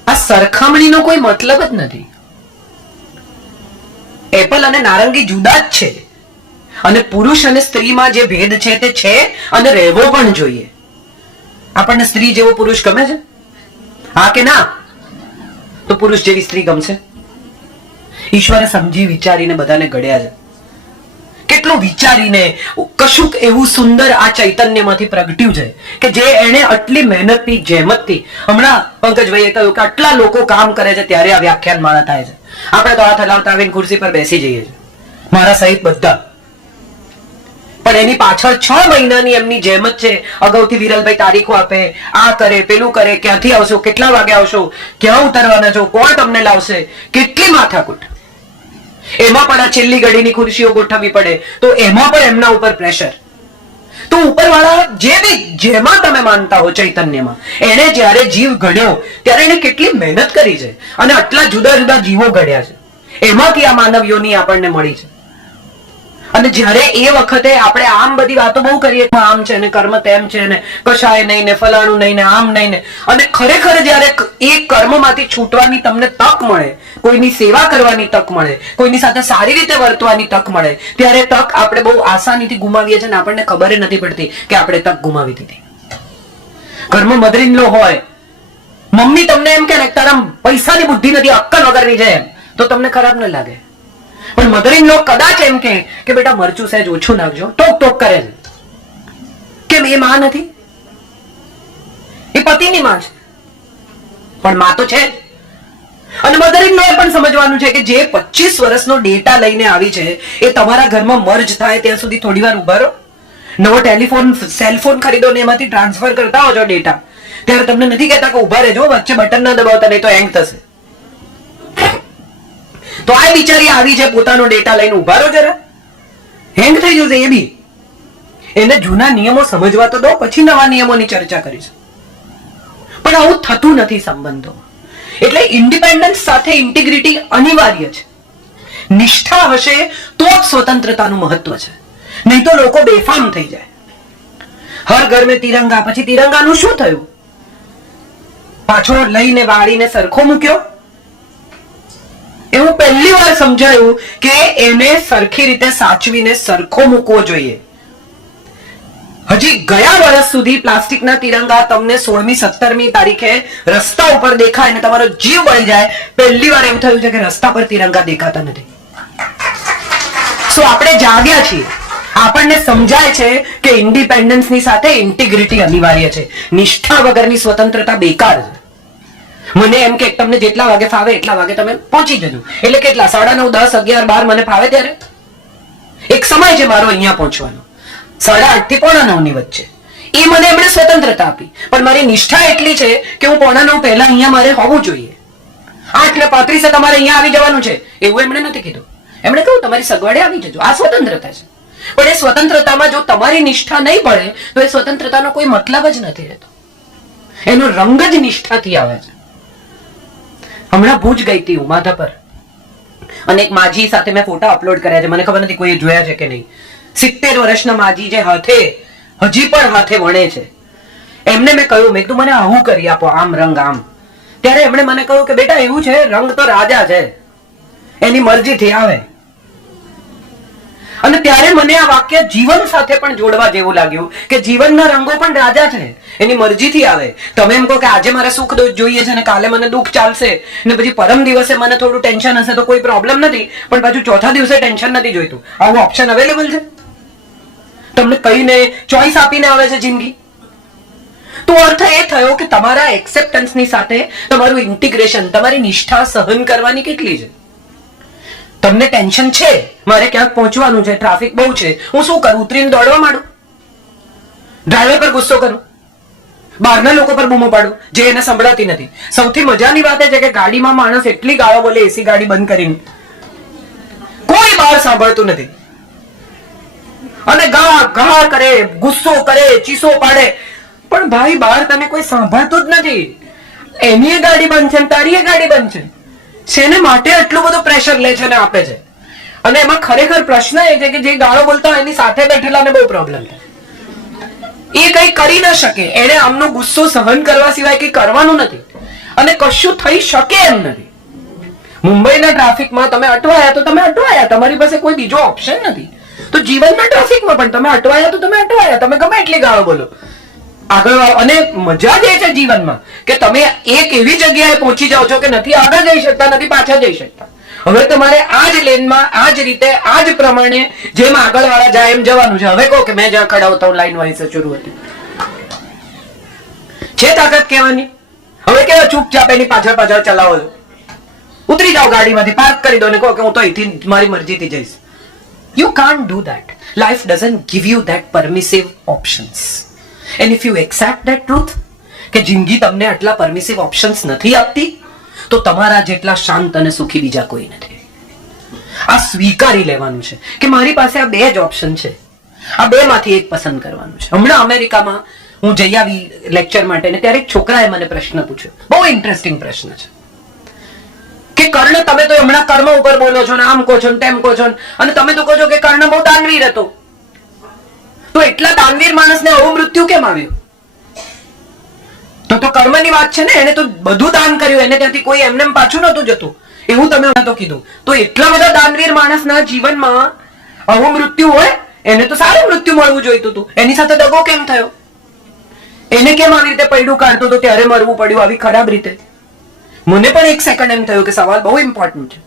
આ સરખામણીનો કોઈ મતલબ જ નથી. એપલ અને નારંગી જુદા જ છે, અને પુરુષ અને સ્ત્રીમાં જે ભેદ છે તે છે, અને રહેવો પણ જોઈએ. આપણને સ્ત્રી જેવો પુરુષ ગમે છે? હા કે ના? તો પુરુષ જેવી સ્ત્રી ગમશે? ઈશ્વરે સમજી વિચારીને બધાને ઘડ્યા છે કેટલું વિચારીને કશુંક એવું સુંદર આ ચૈતન્યમાંથી પ્રગટ્યું છે કે જે એને આટલી મહેનતથી જહેમતથી, હમણાં પંકજભાઈએ કહ્યું કે આટલા લોકો કામ કરે છે ત્યારે આ વ્યાખ્યાન માળા થાય છે. આપણે તો હાથ હલાવતા આવીને ખુરશી પર બેસી જઈએ છીએ, મારા સહિત બધા. પણ એની પાછળ 6 મહિનાની એમની જહેમત છે. અગાઉથી વિરલભાઈ તારીખો આપે, આ કરે, પેલું કરે, ક્યાંથી આવશો, કેટલા વાગે આવશો, ક્યાં ઉતરવાના છો, કોણ તમને લાવશે, કેટલી માથાકૂટ. એમાં પણ આ છેલ્લી ઘડીની ખુરશીઓ ગોઠવવી પડે તો એમાં પણ એમના ઉપર પ્રેશર. તો ઉપરવાળા જે બી જેમાં તમે માનતા હો ચૈતન્યમાં, એને જ્યારે જીવ ઘડ્યો ત્યારે એને કેટલી મહેનત કરી છે અને આટલા જુદા જુદા જીવો ઘડ્યા છે. એમાંથી આ માનવ યોની આપણને મળી છે. અને જ્યારે એ વખતે આપણે આમ બધી વાતો બહુ કરીએ, આમ છે ને કર્મ તેમ છે ને કશાય નહીં ને ફલાણું નહીં ને આમ નહીં ને, અને ખરેખર જ્યારે એ કર્મમાંથી છૂટવાની તમને તક મળે, કોઈની સેવા કરવાની તક મળે, કોઈની સાથે સારી રીતે વર્તવાની તક મળે, ત્યારે તક આપણે બહુ આસાનીથી ગુમાવીએ છીએ અને આપણને ખબર નથી પડતી કે આપણે તક ગુમાવી દીધી. ઘરમાં મધર ઇન લો હોય, મમ્મી તમને એમ કે તારા પૈસાની બુદ્ધિ નથી, અક્કલ વગરની છે એમ, તો તમને ખરાબ ન લાગે. પણ મધર ઇન લો કદાચ એમ કે બેટા મરચું સહેજ ઓછું નાખજો, ટોક ટોક કરે છે, કેમ એ માં નથી? એ પતિની માં છે, પણ માં તો છે. અને મધર ઇન લો એ પણ સમજવાનું છે કે જે 25 વર્ષનો ડેટા લઈને આવી છે એ તમારા ઘરમાં મર્જ થાય ત્યાં સુધી થોડી વાર ઉભા રહો. નવો ટેલિફોન સેલફોન ખરીદો ને એમાંથી ટ્રાન્સફર કરતા હોજો ડેટા, ત્યારે તમને નથી કહેતા કે ઉભા રહેજો, વચ્ચે બટન ના દબાવતા નહીં તો હેંગ થશે. તો આ બિચારી આવી છે, પોતાનો ડેટા લઈને ઉભા રહો, જરા હેંગ થઈ જશે. એ બી એને જૂના નિયમો સમજવા તો દો, પછી નવા નિયમોની ચર્ચા કરીશું. પણ આવું થતું નથી સંબંધો. એટલે ઇન્ડિપેન્ડન્સ સાથે ઇન્ટિગ્રિટી અનિવાર્ય છે. નિષ્ઠા હશે તો જ સ્વતંત્રતાનું મહત્વ છે, નહીં તો લોકો બેફામ થઈ જાય. હર ઘર મેં તિરંગા, પછી તિરંગાનું શું થયું? પાછો લઈને વાળીને સરખો મૂક્યો. એવું પહેલી વાર સમજાયું કે એને સરખી રીતે સાચવીને સરખો મૂકવો જોઈએ. હજી ગયા વર્ષ સુધી પ્લાસ્ટિકના તિરંગા તમને 16મી 17મી તારીખે રસ્તા ઉપર દેખાય અને તમારો જીવ બળી જાય. પહેલી વાર એવું થયું છે કે રસ્તા પર તિરંગા દેખાતા નથી. સો આપણે જાગ્યા છીએ, આપણને સમજાય છે કે ઇન્ડિપેન્ડન્સની સાથે ઇન્ટિગ્રિટી અનિવાર્ય છે. નિષ્ઠા વગરની સ્વતંત્રતા બેકાર છે. મને એમ કે તમને જેટલા વાગે ફાવે એટલા વાગે તમે પહોંચી જજો. એટલે કેટલા? 9:30, 10, 11, 12 મને ફાવે ત્યારે એક સમય છે મારો અહીંયા પહોંચવાનો. 8:30 થી 9:45 ની વચ્ચે એ મને એમણે સ્વતંત્રતા આપી. પણ મારી નિષ્ઠા એટલી છે કે હું 9:45 પહેલા અહીંયા મારે હોવું જોઈએ. 8:35 તમારે અહીંયા આવી જવાનું છે એવું એમણે નથી કીધું. એમણે કહ્યું તમારી સગવડે આવી જજો. આ સ્વતંત્રતા છે. પણ એ સ્વતંત્રતામાં જો તમારી નિષ્ઠા નહીં પડે તો એ સ્વતંત્રતાનો કોઈ મતલબ જ નથી રહેતો. એનો રંગ જ નિષ્ઠાથી આવે છે. હમણાં ભુજ ગઈ હતી હું માધા પર, અને એક માજી સાથે મેં ફોટા અપલોડ કર્યા છે. મને ખબર નથી કોઈ જોયા છે કે નહીં. 70 વર્ષના માજી જે હાથે હજી પણ હાથે વણે છે. એમને મેં કહ્યું, મેં કીધું મને આવું કરી આપો, આમ રંગ આમ. ત્યારે એમણે મને કહ્યું કે બેટા એવું છે, રંગ તો રાજા છે, એની મરજીથી આવે. અને ત્યારે મને આ વાક્ય જીવન સાથે પણ જોડવા જેવું લાગ્યું કે જીવનના રંગો પણ રાજા છે, એની મરજીથી આવે. તમે એમ કહો કે આજે મારે સુખ જોઈએ છે ને કાલે મને દુઃખ ચાલશે ને પછી પરમ દિવસે મને થોડું ટેન્શન હશે તો કોઈ પ્રોબ્લેમ નથી, પણ પાછું ચોથા દિવસે ટેન્શન નથી જોઈતું. આવું ઓપ્શન અવેલેબલ છે? તમને કહીને ચોઈસ આપીને આવે છે જિંદગી. તો અર્થ એ થયો કે તમારા એક્સેપ્ટન્સની સાથે તમારું ઇન્ટિગ્રેશન, તમારી નિષ્ઠા સહન કરવાની કેટલી છે. તમને ટેન્શન છે, મારે ક્યાંક પહોંચવાનું છે, ટ્રાફિક બહુ છે, હું શું કરું? ઉતરીને દોડવા માંડું? ડ્રાઈવર પર ગુસ્સો કરું? બહારના લોકો પર બૂમો પાડું જે એને સંભળાતી નથી? સૌથી મજાની વાત એ છે કે ગાડીમાં માણસ એટલી ગાળો બોલે, એસી ગાડી બંધ કરીને, કોઈ બહાર સાંભળતું નથી, અને ગા ગા કરે, ગુસ્સો કરે, ચીસો પાડે, પણ ભાઈ બહાર તને કોઈ સાંભળતું જ નથી. એની એ ગાડી બંધ છે, તારી એ ગાડી બંધ છે. શેને માટે એટલું બધું પ્રેશર લે છે ને આપે છે? અને એમાં ખરેખર પ્રશ્ન એ છે કે જે ગાળો બોલતા હોય એની સાથે બેઠેલાને બહુ પ્રોબ્લેમ થાય. એ કઈ કરી ન શકે, એને આમનો ગુસ્સો સહન કરવા સિવાય કઈ કરવાનું નથી, અને કશું થઈ શકે એમ નથી. મુંબઈના ટ્રાફિકમાં તમે અટવાયા તો તમે અટવાયા, તમારી પાસે કોઈ બીજો ઓપ્શન નથી. તો જીવનના ટ્રાફિકમાં પણ તમે અટવાયા તો તમે અટવાયા, તમે ગમે એટલી ગાળો બોલો આગળ. અને મજા જ એ છે જીવનમાં કે તમે એક એવી જગ્યાએ પહોંચી જાઓ છો કે નથી આગળ જઈ શકતા, નથી પાછા જઈ શકતા, હવે તમારે આ જ લેનમાં આ જ રીતે આ જ પ્રમાણે જેમ આગળ વાળા જાય એમ જવાનું છે. હવે કહો કે મેં જ્યાં ખડા હોતા હું લાઈન વાળી શરૂ હતી, છે તાકાત કહેવાની? હવે કેવા ચૂપચાપ એની પાછળ પાછળ ચલાવો છો? ઉતરી જાઓ ગાડીમાંથી, પાર્ક કરી દો ને કહો કે હું તો અહીંથી મારી મરજીથી જઈશ. You can't do that. Life doesn't give you that permissive options. And if you accept that truth, કે જિંદગી તમને આટલા પરમિસિવ ઓપ્શન્સ નથી આપતી, તો તમારા જેટલા શાંત અને સુખી બીજા કોઈ નથી. આ સ્વીકારી લેવાનું છે કે મારી પાસે આ બે જ ઓપ્શન છે, આ બે માંથી એક પસંદ કરવાનું છે. હમણાં અમેરિકામાં હું જઈ આવી લેક્ચર માટે ને ત્યારે એક છોકરાએ મને પ્રશ્ન પૂછ્યો, બહુ ઇન્ટરેસ્ટિંગ પ્રશ્ન છે કે કર્ણ, તમે તો હમણાં કર્મ ઉપર બોલો છો ને આમ કહો છો ને તેમ કહો છો અને તમે તો કહો છો કે કર્ણ બહુ દાનવીર હતો, તો એટલા દાનવીર માણસને આવું મૃત્યુ કેમ આવ્યું? તો કર્મની વાત છે ને, એને તો બધું દાન કર્યું, એને ત્યાંથી કોઈ એમને પાછું નતું જતું, એવું તમે તો કીધું. તો એટલા બધા દાનવીર માણસના જીવનમાં આવું મૃત્યુ હોય, એને તો સારું મૃત્યુ મળવું જોઈતું હતું, એની સાથે દગો કેમ થયો? એને કેમ આવી રીતે પૈડું કાઢતો તો ત્યારે મરવું પડ્યું આવી ખરાબ રીતે? મને પણ એક સેકન્ડ એમ થયું કે સવાલ બહુ ઇમ્પોર્ટન્ટ છે,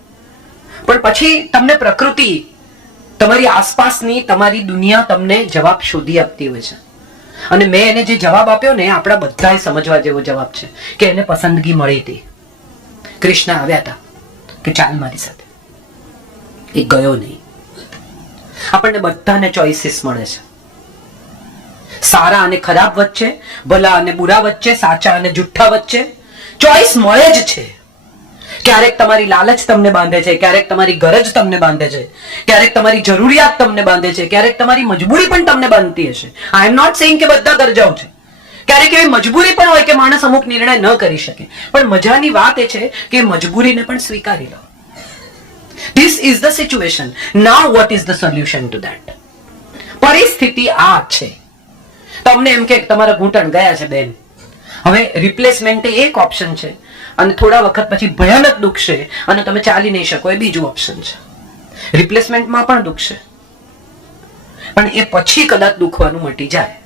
પણ પછી તમને પ્રકૃતિ, તમારી આસપાસની તમારી દુનિયા તમને જવાબ શોધી આપતી હોય છે. અને મેં એને જે જવાબ આપ્યો ને, આપણા બધાએ સમજવા જેવો જવાબ છે કે એને પસંદગી મળી હતી. કૃષ્ણ આવ્યા હતા કે ચાલ મારી સાથે, એ ગયો નહીં. આપણને બધાને ચોઇસીસ મળે છે, સારા અને ખરાબ વચ્ચે, ભલા અને બુરા વચ્ચે, સાચા અને જુઠ્ઠા વચ્ચે ચોઇસ મળે જ છે. ક્યારેક તમારી લાલચ તમને બાંધે છે, ક્યારેક તમારી ગરજ તમને બાંધે છે, ક્યારેક તમારી જરૂરિયાત તમને બાંધે છે, ક્યારેક તમારી મજબૂરી પણ તમને બાંધતી હશે. આઈ એમ નોટ સેઇંગ કે બધા ગરજાઓ છે, ક્યારેક એવી મજબૂરી પણ હોય કે માણસ અમુક નિર્ણય ન કરી શકે, પણ મજાની વાત એ છે કે મજબૂરીને પણ સ્વીકારી લો. This is the situation. Now what is the solution to that? પરિસ્થિતિ આ છે. તમને એમ કે તમારા ઘૂંટણ ગયા છે બેન, હવે રિપ્લેસમેન્ટ એક ઓપ્શન છે અને થોડા વખત પછી ભયાનક દુખશે અને તમે ચાલી નહીં શકો, એ બીજું ઓપ્શન છે. રિપ્લેસમેન્ટમાં પણ દુખશે, પણ એ પછી કદાચ દુખવાનું મટી જાય.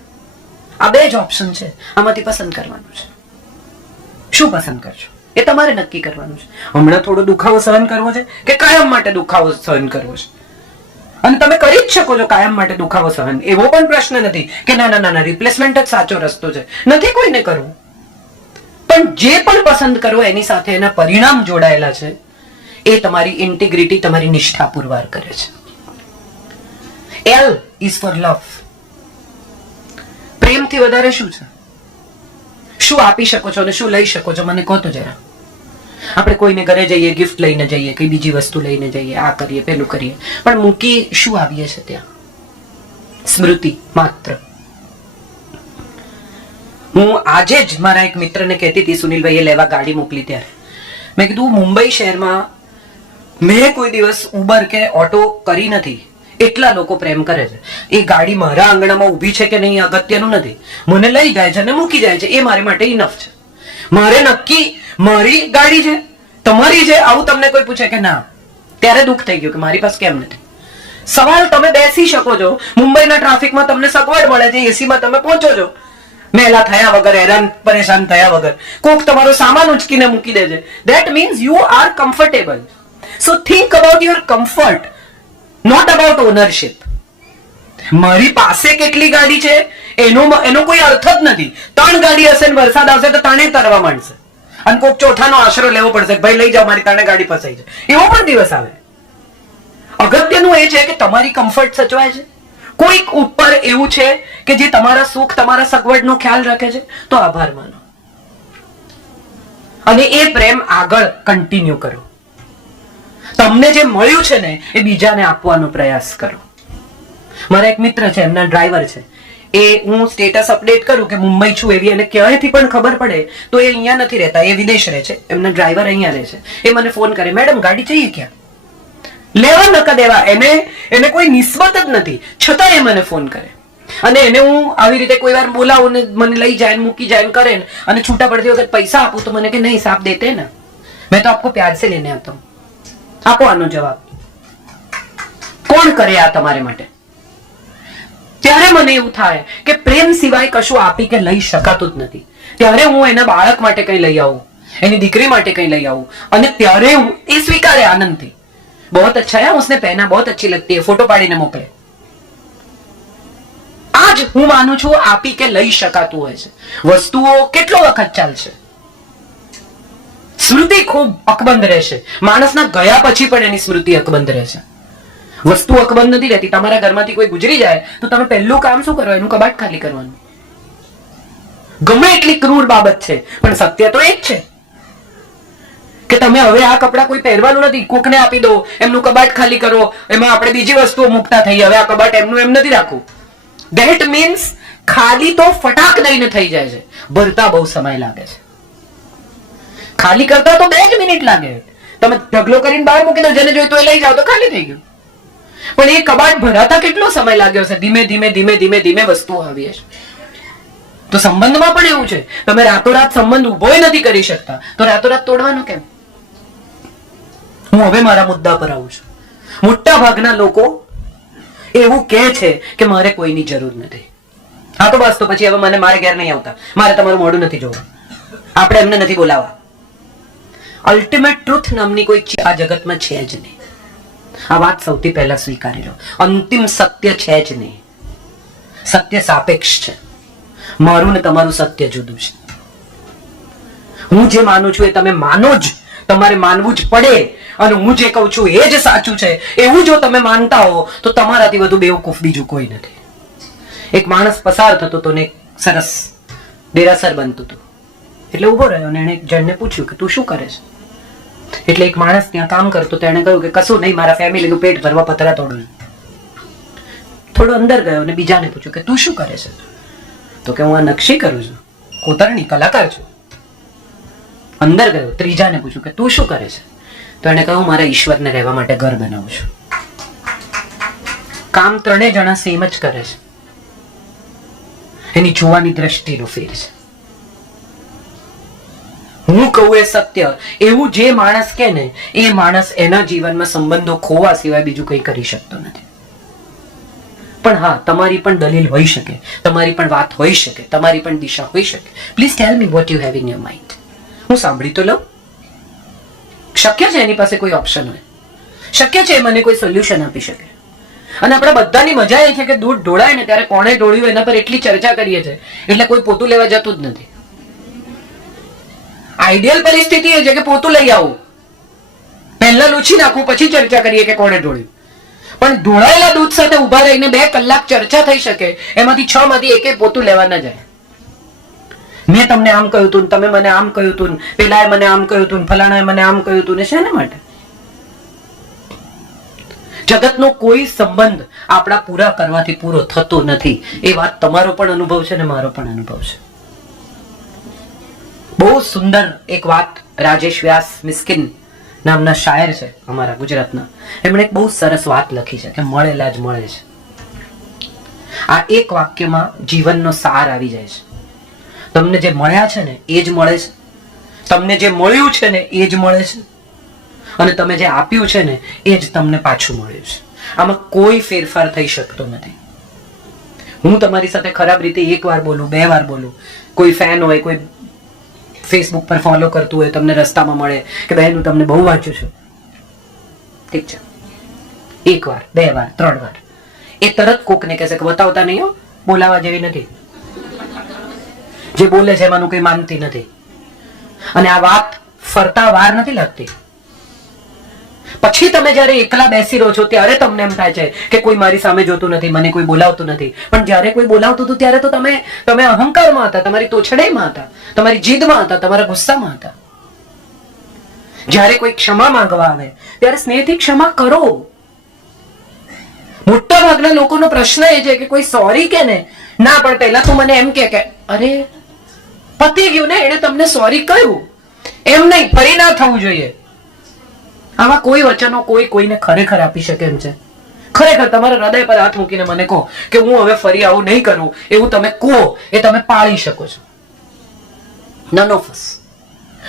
આ બે જ ઓપ્શન છે, આમાંથી પસંદ કરવાનું છે. શું પસંદ કરશો એ તમારે નક્કી કરવાનું છે. હમણાં થોડો દુખાવો સહન કરવો છે કે કાયમ માટે દુખાવો સહન કરવો છે? અને તમે કરી જ શકો છો કાયમ માટે દુખાવો સહન, એવો પણ પ્રશ્ન નથી કે ના ના ના રિપ્લેસમેન્ટ જ સાચો રસ્તો છે, નથી કોઈને કરવું. પણ જે પણ પસંદ કરો એની સાથે એના પરિણામ જોડાયેલા છે, એ તમારી ઇન્ટિગ્રિટી, તમારી નિષ્ઠા પુરવાર કરે છે. L is for love. પ્રેમથી વધારે શું છે? શું આપી શકો છો અને શું લઈ શકો છો? મને કહો તો જરા. આપણે કોઈને ઘરે જઈએ, ગિફ્ટ લઈને જઈએ, કઈ બીજી વસ્તુ લઈને જઈએ, આ કરીએ પેલું કરીએ, પણ મૂકી શું આવીએ છે ત્યાં? સ્મૃતિ માત્ર. હું આજે જ મારા એક મિત્રને કહેતી હતી, સુનિલભાઈએ લેવા ગાડી મોકલી ત્યારે મેં કીધું મુંબઈ શહેરમાં મેં કોઈ દિવસ ઉબર કે ઓટો કરી નથી, એટલા લોકો પ્રેમ કરે છે. એ ગાડી મારા આંગણામાં ઊભી છે કે નહીં અગત્યનું નથી, મને લઈ જાય છે અને મૂકી જાય છે, એ મારી માટે ઇનફ છે. મારે નક્કી મારી ગાડી છે, તમારી છે, આવું તમને કોઈ પૂછે કે ના, ત્યારે દુઃખ થઈ ગયું કે મારી પાસે કેમ નથી. સવાલ, તમે બેસી શકો છો, મુંબઈના ટ્રાફિકમાં તમને સગવડ મળે છે, એસીમાં તમે પહોંચો છો મેલા થયા વગર, હેરાન પરેશાન થયા વગર. કોક તમારો સામાન ઉચકીને મૂકી દે છે, that means you are comfortable. So think about your comfort, not about ownership. મારી પાસે કેટલી ગાડી છે એનો કોઈ અર્થ જ નથી. 3 ગાડી હશે ને વરસાદ આવશે તો તાણે તરવા માંડશે અને કોક ચોથાનો આશરો લેવો પડશે, ભાઈ લઈ જાઓ મારી તાણે ગાડી ફસાઈ છે, એવો પણ દિવસ આવે. અગત્યનું એ છે કે તમારી કમ્ફર્ટ સચવાય છે. કોઈક ઉપર એવું છે કે જે તમારા સુખ, તમારા સગવડનો ખ્યાલ રાખે છે, તો આભાર માનો અને એ પ્રેમ આગળ કન્ટિન્યુ કરો. તમને જે મળ્યું છે ને એ બીજાને આપવાનો પ્રયાસ કરો. મારા એક મિત્ર છે, એમના ડ્રાઈવર છે, એ હું સ્ટેટસ અપડેટ કરું કે મુંબઈ છું એવી, અને ક્યાંયથી પણ ખબર પડે તો એ અહીંયા નથી રહેતા, એ વિદેશ રહે છે, એમના ડ્રાઈવર અહીંયા રહે છે. એ મને ફોન કરે, મેડમ ગાડી જઈએ ક્યાં? લેવા નકા દેવા, એને કોઈ નિસ્બત જ નથી, છતાં એ મને ફોન કરે. અને એને હું આવી રીતે કોઈ વાર બોલાવું ને મને લઈ જાય, મૂકી જાય કરે ને, અને છૂટા પડતી વખત પૈસા આપું તો મને કે નહીં સાહેબ દેતે ના, મેં તો આપકો પ્યાર સે લેને આતા હું. આપો આનો જવાબ. કોણ કરે આ તમારે માટે? ત્યારે મને એવું થાય કે પ્રેમ સિવાય કશું આપી કે લઈ શકાતું જ નથી. ત્યારે હું એના બાળક માટે કઈ લઈ આવું, એની દીકરી માટે કઈ લઈ આવું, અને ત્યારે હું એ સ્વીકારે આનંદથી बहुत अच्छा है, उसने पहना बहुत अच्छी लगती है, फोटो पाડીને મોકલે. આજ હું માનું છું આપી કે લઈ શકાતું હોય છે. વસ્તુઓ કેટલો વખત ચાલશે, સ્મૃતિ ખૂબ અકબંધ રહેશે. માણસના ગયા પછી પણ એની સ્મૃતિ અકબંધ રહેશે. વસ્તુ અકબંધ નથી રહેતી. તમારા ઘરમાંથી કોઈ ગુજરી જાય તો તમે પહેલું કામ શું કરો? એનું કબાટ ખાલી કરવાનું. ગમે એટલી ક્રૂર બાબત છે પણ સત્ય તો એ જ છે કે તમે હવે આ કપડા કોઈ પહેરવાનું નથી, કોકને આપી દો, એમનું કબાટ ખાલી કરો, એમાં આપણે બીજી વસ્તુઓ મૂકતા થઈએ. હવે આ કબાટ એમનું એમ નથી રાખવું. ધેટ મીન્સ ખાલી તો ફટાક દઈને થઈ જાય છે, ભરતા બહુ સમય લાગે છે. ખાલી કરતા તો 2 જ મિનિટ લાગે. તમે ઢગલો કરીને બહાર મૂકી દો, જેને જોઈતું એ લઈ જાઓ તો ખાલી થઈ ગયું. પણ એ કબાટ ભરાતા કેટલો સમય લાગ્યો છે? ધીમે ધીમે ધીમે ધીમે ધીમે વસ્તુઓ આવી છે. તો સંબંધમાં પણ એવું છે. તમે રાતોરાત સંબંધ ઉભો નથી કરી શકતા તો રાતોરાત તોડવાનો કેમ? હું હવે મારા મુદ્દા પર આવું છું. મોટા ભાગના લોકો એવું કહે છે કે મારે કોઈની જરૂર નથી. હા તો બસ, તો પછી હવે મારે ઘેર નહીં આવતા, મારે તમારું મોઢું નથી જોવું, આપણે એમને નથી બોલાવવા. અલ્ટિમેટ ટ્રુથ નામની કોઈ આ જગતમાં છે જ નહીં. આ વાત સૌથી પહેલા સ્વીકારી લો. અંતિમ સત્ય છે જ નહીં. સત્ય સાપેક્ષ છે. મારું ને તમારું સત્ય જુદું છે. હું જે માનું છું એ તમે માનો જ, તમારે માનવું જ પડે. અને હું જે કહું છું એ જ સાચું છે એવું જો તમે માનતા હો તો તમારાથી વધુ બેવકૂફ બીજું કોઈ નથી. એક માણસ પસાર થતો હતો ને એક સરસ દેરાસર બનતું હતું. એટલે ઉભો રહ્યો અને એને એક જણને પૂછ્યું કે તું શું કરે છે? એટલે એક માણસ ત્યાં કામ કરતો તો એને કહ્યું કે કશું નહીં, મારા ફેમિલીનું પેટ ભરવા પતરા તોડું. થોડો અંદર ગયો અને બીજાને પૂછ્યું કે તું શું કરે છે? તો કે હું આ નકશી કરું છું, કોતરણી કલાકાર છું. અંદર ગયો, ત્રીજાને પૂછ્યું કે તું શું કરે છે? તો એને કહ્યું મારા ઈશ્વરને રહેવા માટે ઘર બનાવું છું. કામ 3 જણા સેમ જ કરે છે. એની જોવાની દ્રષ્ટિનો ફેર છે. હું કહું એ સત્ય. એવું જે માણસ કે ને એ માણસ એના જીવનમાં સંબંધો ખોવા સિવાય બીજું કંઈ કરી શકતો નથી. પણ હા, તમારી પણ દલીલ હોઈ શકે, તમારી પણ વાત હોઈ શકે, તમારી પણ દિશા હોઈ શકે. Please tell me what you have in your mind. હું સાંભળી તો લઉં. શક્ય છે એની પાસે કોઈ ઓપ્શન હોય, શક્ય છે મને કોઈ સોલ્યુશન આપી શકે. અને આપણે બધાની મજા એ છે કે દૂધ ઢોળાય ને ત્યારે કોણે ઢોળ્યું એના પર એટલી ચર્ચા કરીએ છીએ એટલે કોઈ પોતું લેવા જતું જ નથી. આઈડિયલ પરિસ્થિતિ એ છે કે પોતું લઈ આવું, પહેલા લૂછી નાખવું, પછી ચર્ચા કરીએ કે કોણે ઢોળ્યું. પણ ઢોળાયેલા દૂધ સાથે ઉભા રહીને 2 કલાક ચર્ચા થઈ શકે, એમાંથી 6 માંથી એકે પોતું લેવા ન જાય. મેં તમને આમ કહ્યું તું, તમે મને આમ કહ્યું તું, પેલાએ મને આમ કહ્યું તું, ફલાણાએ મને આમ કહ્યું તું, ને શેના માટે? જગતનો કોઈ સંબંધ આપણા પૂરા કરવાથી પૂરો થતો નથી. એ વાત તમારો પણ અનુભવ છે ને મારો પણ અનુભવ છે. બહુ સુંદર એક વાત રાજેશ વ્યાસ મિસ્કિન નામના શાયર છે અમારા ગુજરાતના, એમણે એક બહુ સરસ વાત લખી છે કે મળેલા જ મળે છે. આ એક વાક્યમાં જીવનનો સાર આવી જાય છે. તમને જે મળ્યા છે ને એ જ મળે છે, તમને જે મળ્યું છે ને એ જ મળે છે, અને તમે જે આપ્યું છે ને એ જ તમને પાછું મળ્યું છે. આમાં કોઈ ફેરફાર થઈ શકતો નથી. હું તમારી સાથે ખરાબ રીતે 1 વાર બોલું, 2 વાર બોલું, કોઈ ફેન હોય, કોઈ ફેસબુક પર ફોલો કરતું હોય, તમને રસ્તામાં મળે કે બહેન હું તમને બહુ વાંચું છું, ઠીક છે, 1 વાર, 2 વાર, 3 વાર, એ તરત કોકને કહેશે કે બતાવતા નહીં હો, બોલાવા જેવી નથી, જે બોલે છે એમાંનું કઈ માનતી નથી. અને આ વાત ફરતા વાર નથી લાગતી. પછી તમે જયારે એકલા બેસી રહો છો ત્યારે તમને એમ થાય છે કે કોઈ મારી સામે જોતું નથી, મને કોઈ બોલાવતું નથી. પણ જયારે કોઈ બોલાવતું હતું ત્યારે તો તમે અહંકારમાં હતા, તમારી તોછડાઈમાં હતા, તમારી જીદમાં હતા, તમારા ગુસ્સામાં હતા. જયારે કોઈ ક્ષમા માંગવા આવે ત્યારે સ્નેહથી ક્ષમા કરો. મોટા ભાગના લોકોનો પ્રશ્ન એ છે કે કોઈ સોરી કે ને ના, પણ પહેલા તું મને એમ કે અરે પતી ગયું ને, એને તમને સોરી કહ્યું, એમ નહીં, ફરી ના થવું જોઈએ. આવા કોઈ વચનો કોઈને ખરેખર આપી શકે એમ છે? ખરેખર તમારા હૃદય પર હાથ મૂકીને મને કહો કે હું હવે ફરી આવું નહીં કરું, એવું તમે કહો એ તમે પાળી શકો છો. None of us.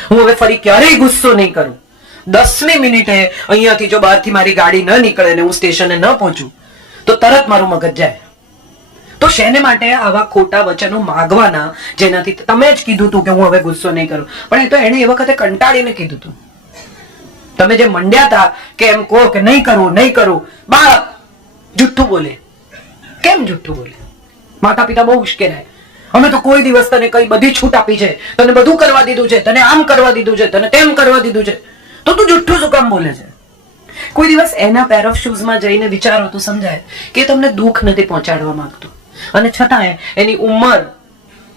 હું હવે ફરી ક્યારેય ગુસ્સો નહીં કરું. 10મી મિનિટે અહીંયાથી જો બહારથી મારી ગાડી ન નીકળે ને હું સ્ટેશને ન પહોંચું તો તરત મારું મગજ જાય. તો શેને માટે આવા ખોટા વચનો માગવાના જેનાથી તમે જ કીધું તું કે હું હવે ગુસ્સો નહીં કરું, પણ એ તો એને એ વખતે કંટાળીને કીધું તું. તમે જે મંડ્યા હતા કે એમ કહો કે નહીં કરવું નહીં કરવું, બાળક જુઠ્ઠું બોલે. કેમ જુઠ્ઠું બોલે? માતા પિતા બહુ ઉશ્કેરાય, અમે તો કોઈ દિવસ તને કઈ બધી છૂટ આપી છે, તને બધું કરવા દીધું છે, તને આમ કરવા દીધું છે, તને તેમ કરવા દીધું છે, તો તું જુઠ્ઠું શું કામ બોલે છે? કોઈ દિવસ એના પેર ઓફ શૂઝમાં જઈને વિચારો તો સમજાય કે તમને દુઃખ નથી પહોંચાડવા માંગતું, અને છતાંય એની ઉંમર,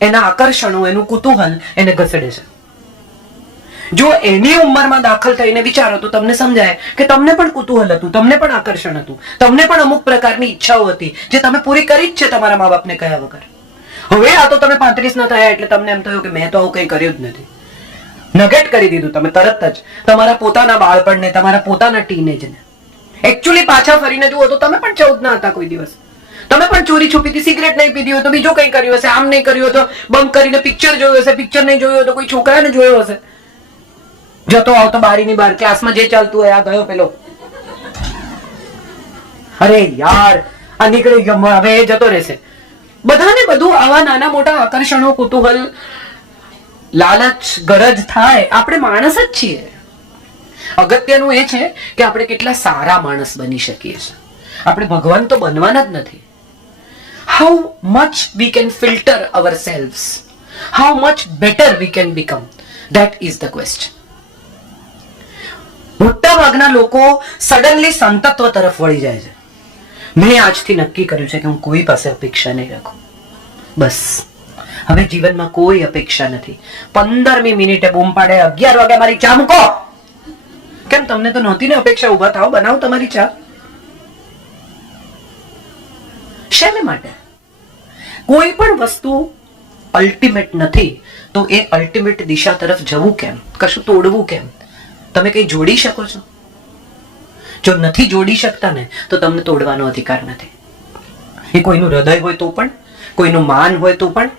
એના આકર્ષણો, એનું કુતૂહલ એને ઘસડે છે. જો એની ઉંમરમાં દાખલ થઈને વિચારો તો તમને સમજાય કે તમને પણ કુતૂહલ હતું, તમને પણ આકર્ષણ હતું, તમને પણ અમુક પ્રકારની ઈચ્છાઓ હતી જે તમે પૂરી કરી જ છે તમારા મા બાપને કહ્યા વગર. હવે આ તો તમે 35 ના થયા એટલે તમને એમ થયું કે મેં તો આવું કંઈ કર્યું જ નથી. નગેટ કરી દીધું તમે તરત જ તમારા પોતાના બાળપણને, તમારા પોતાના ટીનેજને. એકચ્યુઅલી પાછા ફરીને જુઓ તો તમે પણ 14 ના હતા કોઈ દિવસ. તમે પણ ચોરી છુપીથી સિગરેટ નહીં પીધી હોય તો બીજું કંઈ કર્યું હશે, આમ નહીં કર્યું હોય તો બંક કરીને પિક્ચર જોયું હશે, પિક્ચર નહીં જોયું હોય તો કોઈ છોકરાને જોયો હશે. જતો આવતો બારીની બહાર, ક્લાસમાં જે ચાલતું હોય આ ગયો પેલો, અરે યાર આ નીકળી ગયો, હવે એ જતો રહેશે. બધાને બધું આવા નાના મોટા આકર્ષણો, કુતૂહલ, લાલચ, ગરજ થાય. આપણે માણસ જ છીએ. અગત્યનું એ છે કે આપણે કેટલા સારા માણસ બની શકીએ છીએ. આપણે ભગવાન તો બનવાના જ નથી. How much we can filter our selves, how much better we can become, that is the question. મોટા ભાગના લોકો સડનલી સંતત્વ તરફ વળી જાય છે. મેં આજથી નક્કી કર્યું છે કે હું કોઈ પાસે અપેક્ષા નહીં રાખું. બસ હવે જીવનમાં કોઈ અપેક્ષા નથી. 15મી મિનિટે બૂમ પાડે 11 વાગે મારી ચા મૂકો. કેમ તમને તો નહોતી ને અપેક્ષા? ઉભા થાવ, બનાવો તમારી ચા. શેને માટે? કોઈ પણ વસ્તુ અલ્ટિમેટ નથી તો એ અલ્ટિમેટ દિશા તરફ જવું કેમ? કશું તોડવું કેમ? તમે કઈ જોડી શકો છો? જો નથી જોડી શકતા ને તો તમને તોડવાનો અધિકાર નથી. એ કોઈનું હૃદય હોય તો પણ, કોઈનું માન હોય તો પણ.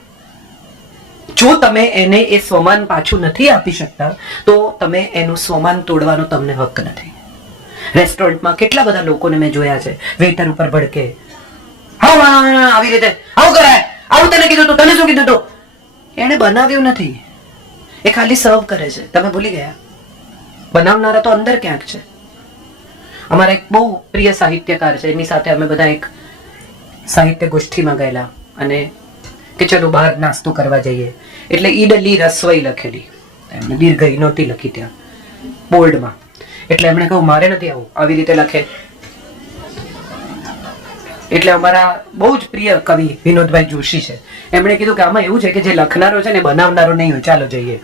જો તમે એને એ સ્વમાન પાછું નથી આપી શકતા તો તમે એનું સ્વમાન તોડવાનો તમને હક નથી. રેસ્ટોરન્ટમાં કેટલા બધા લોકોને મેં જોયા છે વેઇટર ઉપર ભડકે, આવી રીતે આવું કરાય, આવું તને કીધું તું, તને શું કીધું તું? એને બનાવ્યું નથી, એ ખાલી સર્વ કરે છે. તમે ભૂલી ગયા, બનાવનારા તો અંદર ક્યાંક છે. અમારા એક બહુ પ્રિય સાહિત્યકાર છે, એની સાથે અમે બધા એક સાહિત્ય ગોષ્ઠીમાં ગયેલા અને કે ચલો બહાર નાસ્તો કરવા જઈએ. એટલે ઈડલી રસોઈ લખેલી, એમને દીર્ઘઈ નહોતી લખી ત્યાં બોર્ડમાં. એટલે એમણે કહ્યું મારે નથી આવું, આવી રીતે લખે. એટલે અમારા બહુ જ પ્રિય કવિ વિનોદભાઈ જોશી છે, એમણે કીધું કે આમાં એવું છે કે જે લખનારો છે ને બનાવનારો નહીં હોય, ચાલો જઈએ.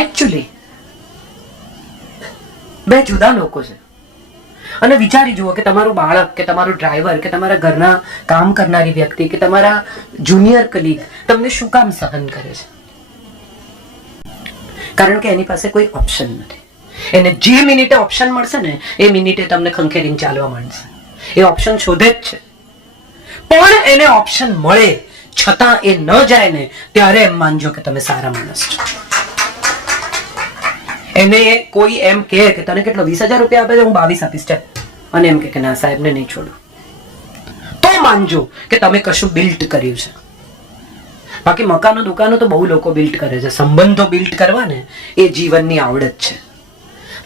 એકચ્યુઅલી બે જુદા લોકો છે. અને વિચારી જુઓ કે તમારું બાળક કે તમારું ડ્રાઈવર કે તમારા ઘરના કામ કરનારી વ્યક્તિ કે તમારા જુનિયર કલીગ તમને શું કામ સહન કરે છે? કારણ કે એની પાસે કોઈ ઓપ્શન નથી. એને જે મિનિટે ઓપ્શન મળશે ને એ મિનિટે તમને ખંખેરીને ચાલવા માંડશે. એ ઓપ્શન શોધે જ છે, પણ એને ઓપ્શન મળે છતાં એ ન જાય ને ત્યારે એમ માનજો કે તમે સારા માણસ છો. એને કોઈ એમ કહે કે તને કેટલો 20,000 રૂપિયા આપે છે, હું 22 આપીશ ચાલ, અને એમ કે ના સાહેબને નહીં છોડું, તો માનજો કે તમે કશું બિલ્ડ કર્યું છે. બાકી મકાનો દુકાનો તો બહુ લોકો બિલ્ડ કરે છે. સંબંધો બિલ્ડ કરવા ને એ જીવનની આવડત છે.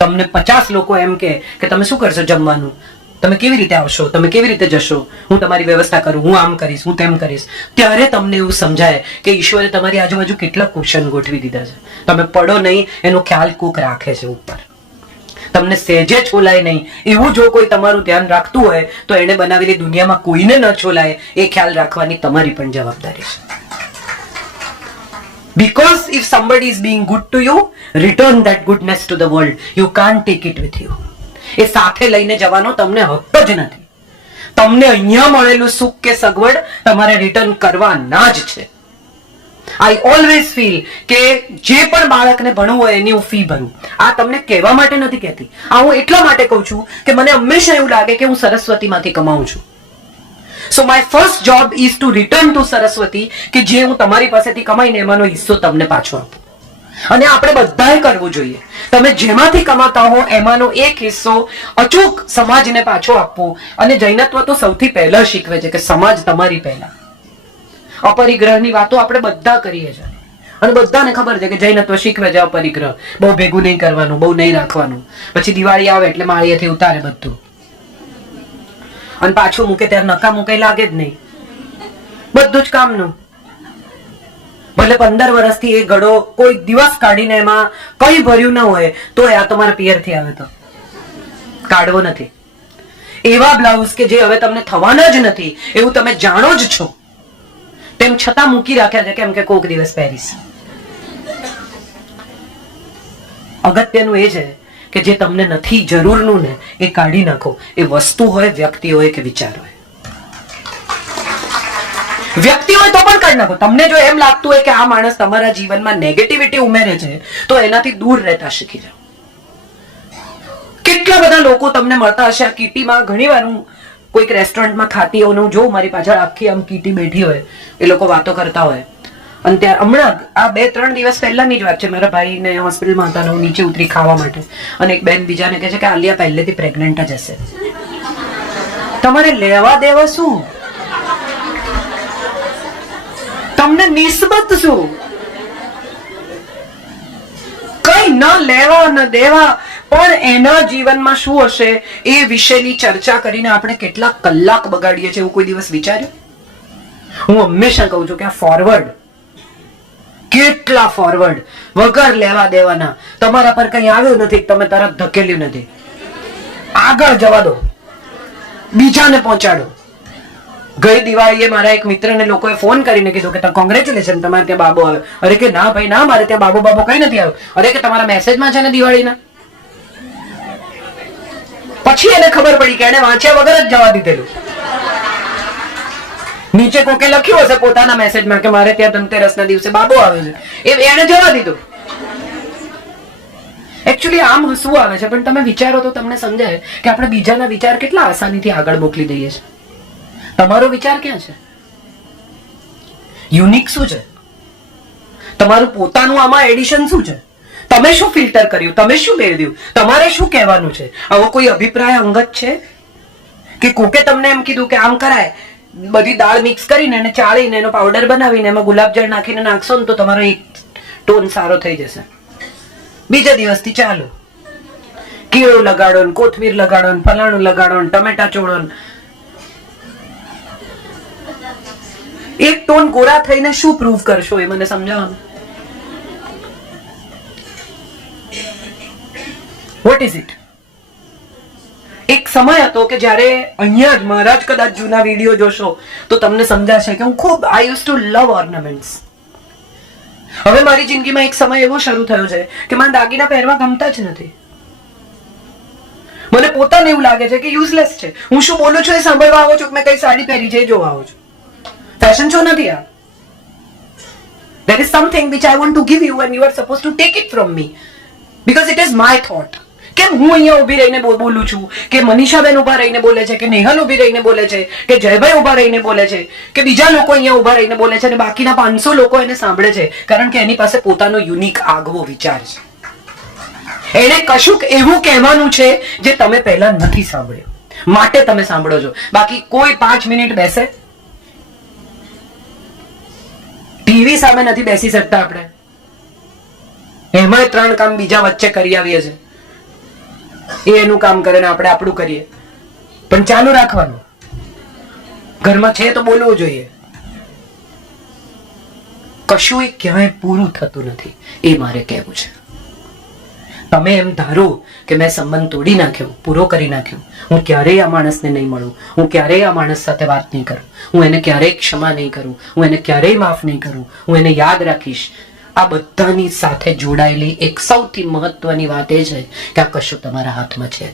તમને 50 લોકો એમ કે તમે શું કરશો જમવાનું, તમે કેવી રીતે આવશો, તમે કેવી રીતે જશો, હું તમારી વ્યવસ્થા કરું, હું આમ કરીશ, હું તેમ કરીશ, ત્યારે તમને એવું સમજાય કે ઈશ્વરે તમારી આજુબાજુ કેટલા કુશન ગોઠવી દીધા છે. તમે પડો નહીં એનો ખ્યાલ કોક રાખે છે ઉપર. તમને સહેજે છોલાય નહીં એવું જો કોઈ તમારું ધ્યાન રાખતું હોય તો એને બનાવેલી દુનિયામાં કોઈને ન છોલાય એ ખ્યાલ રાખવાની તમારી પણ જવાબદારી છે. Because if somebody is being good to you, return that goodness to the world. You can't take it with you. એ સાથે લઈને જવાનો તમને હક જ નથી. તમને અહીંયા મળેલું સુખ કે સગવડ તમારે રિટર્ન કરવાના જ છે. આઈ ઓલવેઝ ફીલ કે જે પણ બાળકને ભણવું હોય એની હું ફી ભરું. આ તમને કહેવા માટે નથી કહેતી, આ હું એટલા માટે કહું છું કે મને હંમેશા એવું લાગે કે હું સરસ્વતીમાંથી કમાઉં છું. So my first job is to return to Saraswati, કે જે હું તમારી પાસેથી કમાઈને એમાંનો હિસ્સો તમને પાછો આપું. અને આપણે બધાએ કરવું જોઈએ. તમે જેમાંથી કમાતા હો એમાંનો એક હિસ્સો અચૂક સમાજને પાછો આપવો. અને જૈનત્વ તો સૌથી પહેલા શીખવે છે કે સમાજ તમારી પહેલા. અપરિગ્રહની વાતો આપણે બધા કરીએ છીએ. અને બધાને ખબર છે કે જૈનત્વ શીખવે જાવ પરિગ્રહ, બહુ ભેગું નહીં કરવાનું, બહુ નહીં રાખવાનું. પછી દિવાળી આવે એટલે માળીએથી ઉતારે બધું અને પાછું મૂકે ત્યારે નકામું કઈ લાગે જ નહીં, બધું જ કામનું. ભલે 15 વર્ષથી એ ઘડો કોઈ દિવસ કાઢીને એમાં કઈ ભર્યું ન હોય તો આ તમારા પિયરથી આવે તો કાઢવો નથી. એવા બ્લાઉઝ કે જે હવે તમને થવાના જ નથી એવું તમે જાણો જ છો, તેમ છતાં મૂકી રાખ્યા છે કેમ કે કોક દિવસ પહેરીશ. અગત્યનું એ છે કે જે તમને નથી જરૂરનું ને એ કાઢી નાખો. એ વસ્તુ હોય, વ્યક્તિ હોય કે વિચાર હોય. વ્યક્તિ હોય તો પણ કાઢી નાખો. તમને જો એમ લાગતું હોય કે આ માણસ તમારા જીવનમાં નેગેટિવિટી ઉમેરે છે તો એનાથી દૂર રહેતા શીખી જાઓ. કેટલા બધા લોકો તમને મળતા હશે આ કીટીમાં. ઘણી વાર હું કોઈક રેસ્ટોરન્ટમાં ખાતી હોઉં, હું જોઉં મારી પાછળ આખી આમ કીટી બેઠી હોય, એ લોકો વાતો કરતા હોય. અને ત્યારે હમણાં આ 2-3 દિવસ પહેલાની જ વાત છે, મારા ભાઈને હોસ્પિટલમાં હતા, હું નીચે ઉતરી ખાવા માટે અને એક બેન બીજાને કહે છે કે આલિયા પહેલેથી પ્રેગ્નન્ટ જ હશે. તમારે લેવા દેવા શું? તમને નિસ્બત શું? કઈ ન લેવા ન દેવા, પણ એના જીવનમાં શું હશે એ વિશેની ચર્ચા કરીને આપણે કેટલા કલાક બગાડીએ છીએ એવું કોઈ દિવસ વિચાર્યું? હું હંમેશા કહું છું કે આ ફોરવર્ડ, કેટલા ફોરવર્ડ વગર લેવા દેવાના. તમારા પર કઈ આવ્યું નથી, તમે તરત ધકેલ્યું નથી, આગળ જવા દો, બીજાને પહોંચાડો. ગઈ દિવાળીએ મારા એક મિત્રને લોકોએ ફોન કરીને કીધું કે કોંગ્રેચ્યુલેશન, તમારે ત્યાં બાબો આવે. અરે કે ના ભાઈ ના, મારે ત્યાં બાબો કઈ નથી આવ્યો. અરે કે તમારા મેસેજમાં છે ને દિવાળીના. પછી એને ખબર પડી કે એને વાંચ્યા વગર જ જવા દીધેલું. નીચે કોકે લખ્યું હશે પોતાના મેસેજમાં કે મારે ત્યાં ધનતેરસના દિવસે બાબો આવે છે, એને જવા દીધું. એકચ્યુઅલી આમ હસવું આવે છે, પણ તમે વિચારો તો તમને સમજાય કે આપણે બીજાના વિચાર કેટલા આસાનીથી આગળ મોકલી દઈએ છીએ. તમારો વિચાર ક્યાં છે? યુનિક શું છે તમારું? પોતાનું આમાં એડિશન શું છે? તમે શું ફિલ્ટર કર્યું? તમે શું મેળવ્યું? તમારે શું કહેવાનું છે? આવો કોઈ અભિપ્રાય અંગત છે કે કોકે તમને એમ કીધું કે આમ કરાય, બધી દાળ મિક્સ કરીને એને ચાળીને એનો પાવડર બનાવીને એમાં ગુલાબજળ નાખીને નાખશો ને તો તમારો એક ટોન સારો થઈ જશે. બીજા દિવસથી ચાલો, કીળો લગાડો ને કોથમીર લગાડો ને ફલાણું લગાડો ને ટમેટા ચોળો ને. એક ટોન ગોરા થઈને શું પ્રૂવ કરશો એ મને સમજાવો. What is it? એક સમય હતો કે જ્યારે અહીંયા જ મારા જ કદાચ જૂના વિડીયો જોશો તો તમને સમજાશે કે હું ખૂબ I use to love ornaments. હવે મારી જિંદગીમાં એક સમય એવો શરૂ થયો છે કે મને દાગીના પહેરવા ગમતા જ નથી. મને પોતાને એવું લાગે છે કે યુઝલેસ છે. હું શું બોલું છું એ સાંભળવા આવો છો કે મેં કઈ સાડી પહેરી છે એ જોવા આવો છો? ફેશન શો નથી આ. There is something which I want to give you and you are supposed to take it from me because it is my thought. કેમ હું અહીંયા ઉભી રહીને બોલું છું, કે મનીષાબેન ઉભા રહીને બોલે છે, કે નેહલ ઉભી રહીને બોલે છે, કે જયભાઈ ઉભા રહીને બોલે છે, કે બીજા લોકો અહીંયા ઉભા રહીને બોલે છે અને બાકીના 500 લોકો એને સાંભળે છે? કારણ કે એની પાસે પોતાનો યુનિક આગવો વિચાર છે. એને કશુંક એવું કહેવાનું છે જે તમે પહેલા નથી સાંભળ્યું, માટે તમે સાંભળો છો. બાકી કોઈ 5 મિનિટ બેસે, ટીવી સામે નથી બેસી શકતા આપણે, એમાં 3 કામ બીજા વચ્ચે કરી આવીએ છીએ. એ એનું કામ કરે ને આપણે આપણું કરીએ, પણ ચાલુ રાખવાનું. ઘરમાં છે તો બોલવું જોઈએ. કશું ક્યાંય પૂરું થતું નથી એ મારે કહેવું છે. તમે એમ ધારો કે મેં સંબંધ તોડી નાખ્યો, પૂરો કરી નાખ્યો, હું ક્યારેય આ માણસને નહીં મળું, હું ક્યારેય આ માણસ સાથે વાત નહીં કરું, હું એને ક્યારેય ક્ષમા નહીં કરું, હું એને ક્યારેય માફ નહીં કરું, હું એને યાદ રાખીશ. આ બધાની સાથે જોડાયેલી એક સૌથી મહત્વની વાત એ છે કે આ કશું તમારા હાથમાં છે.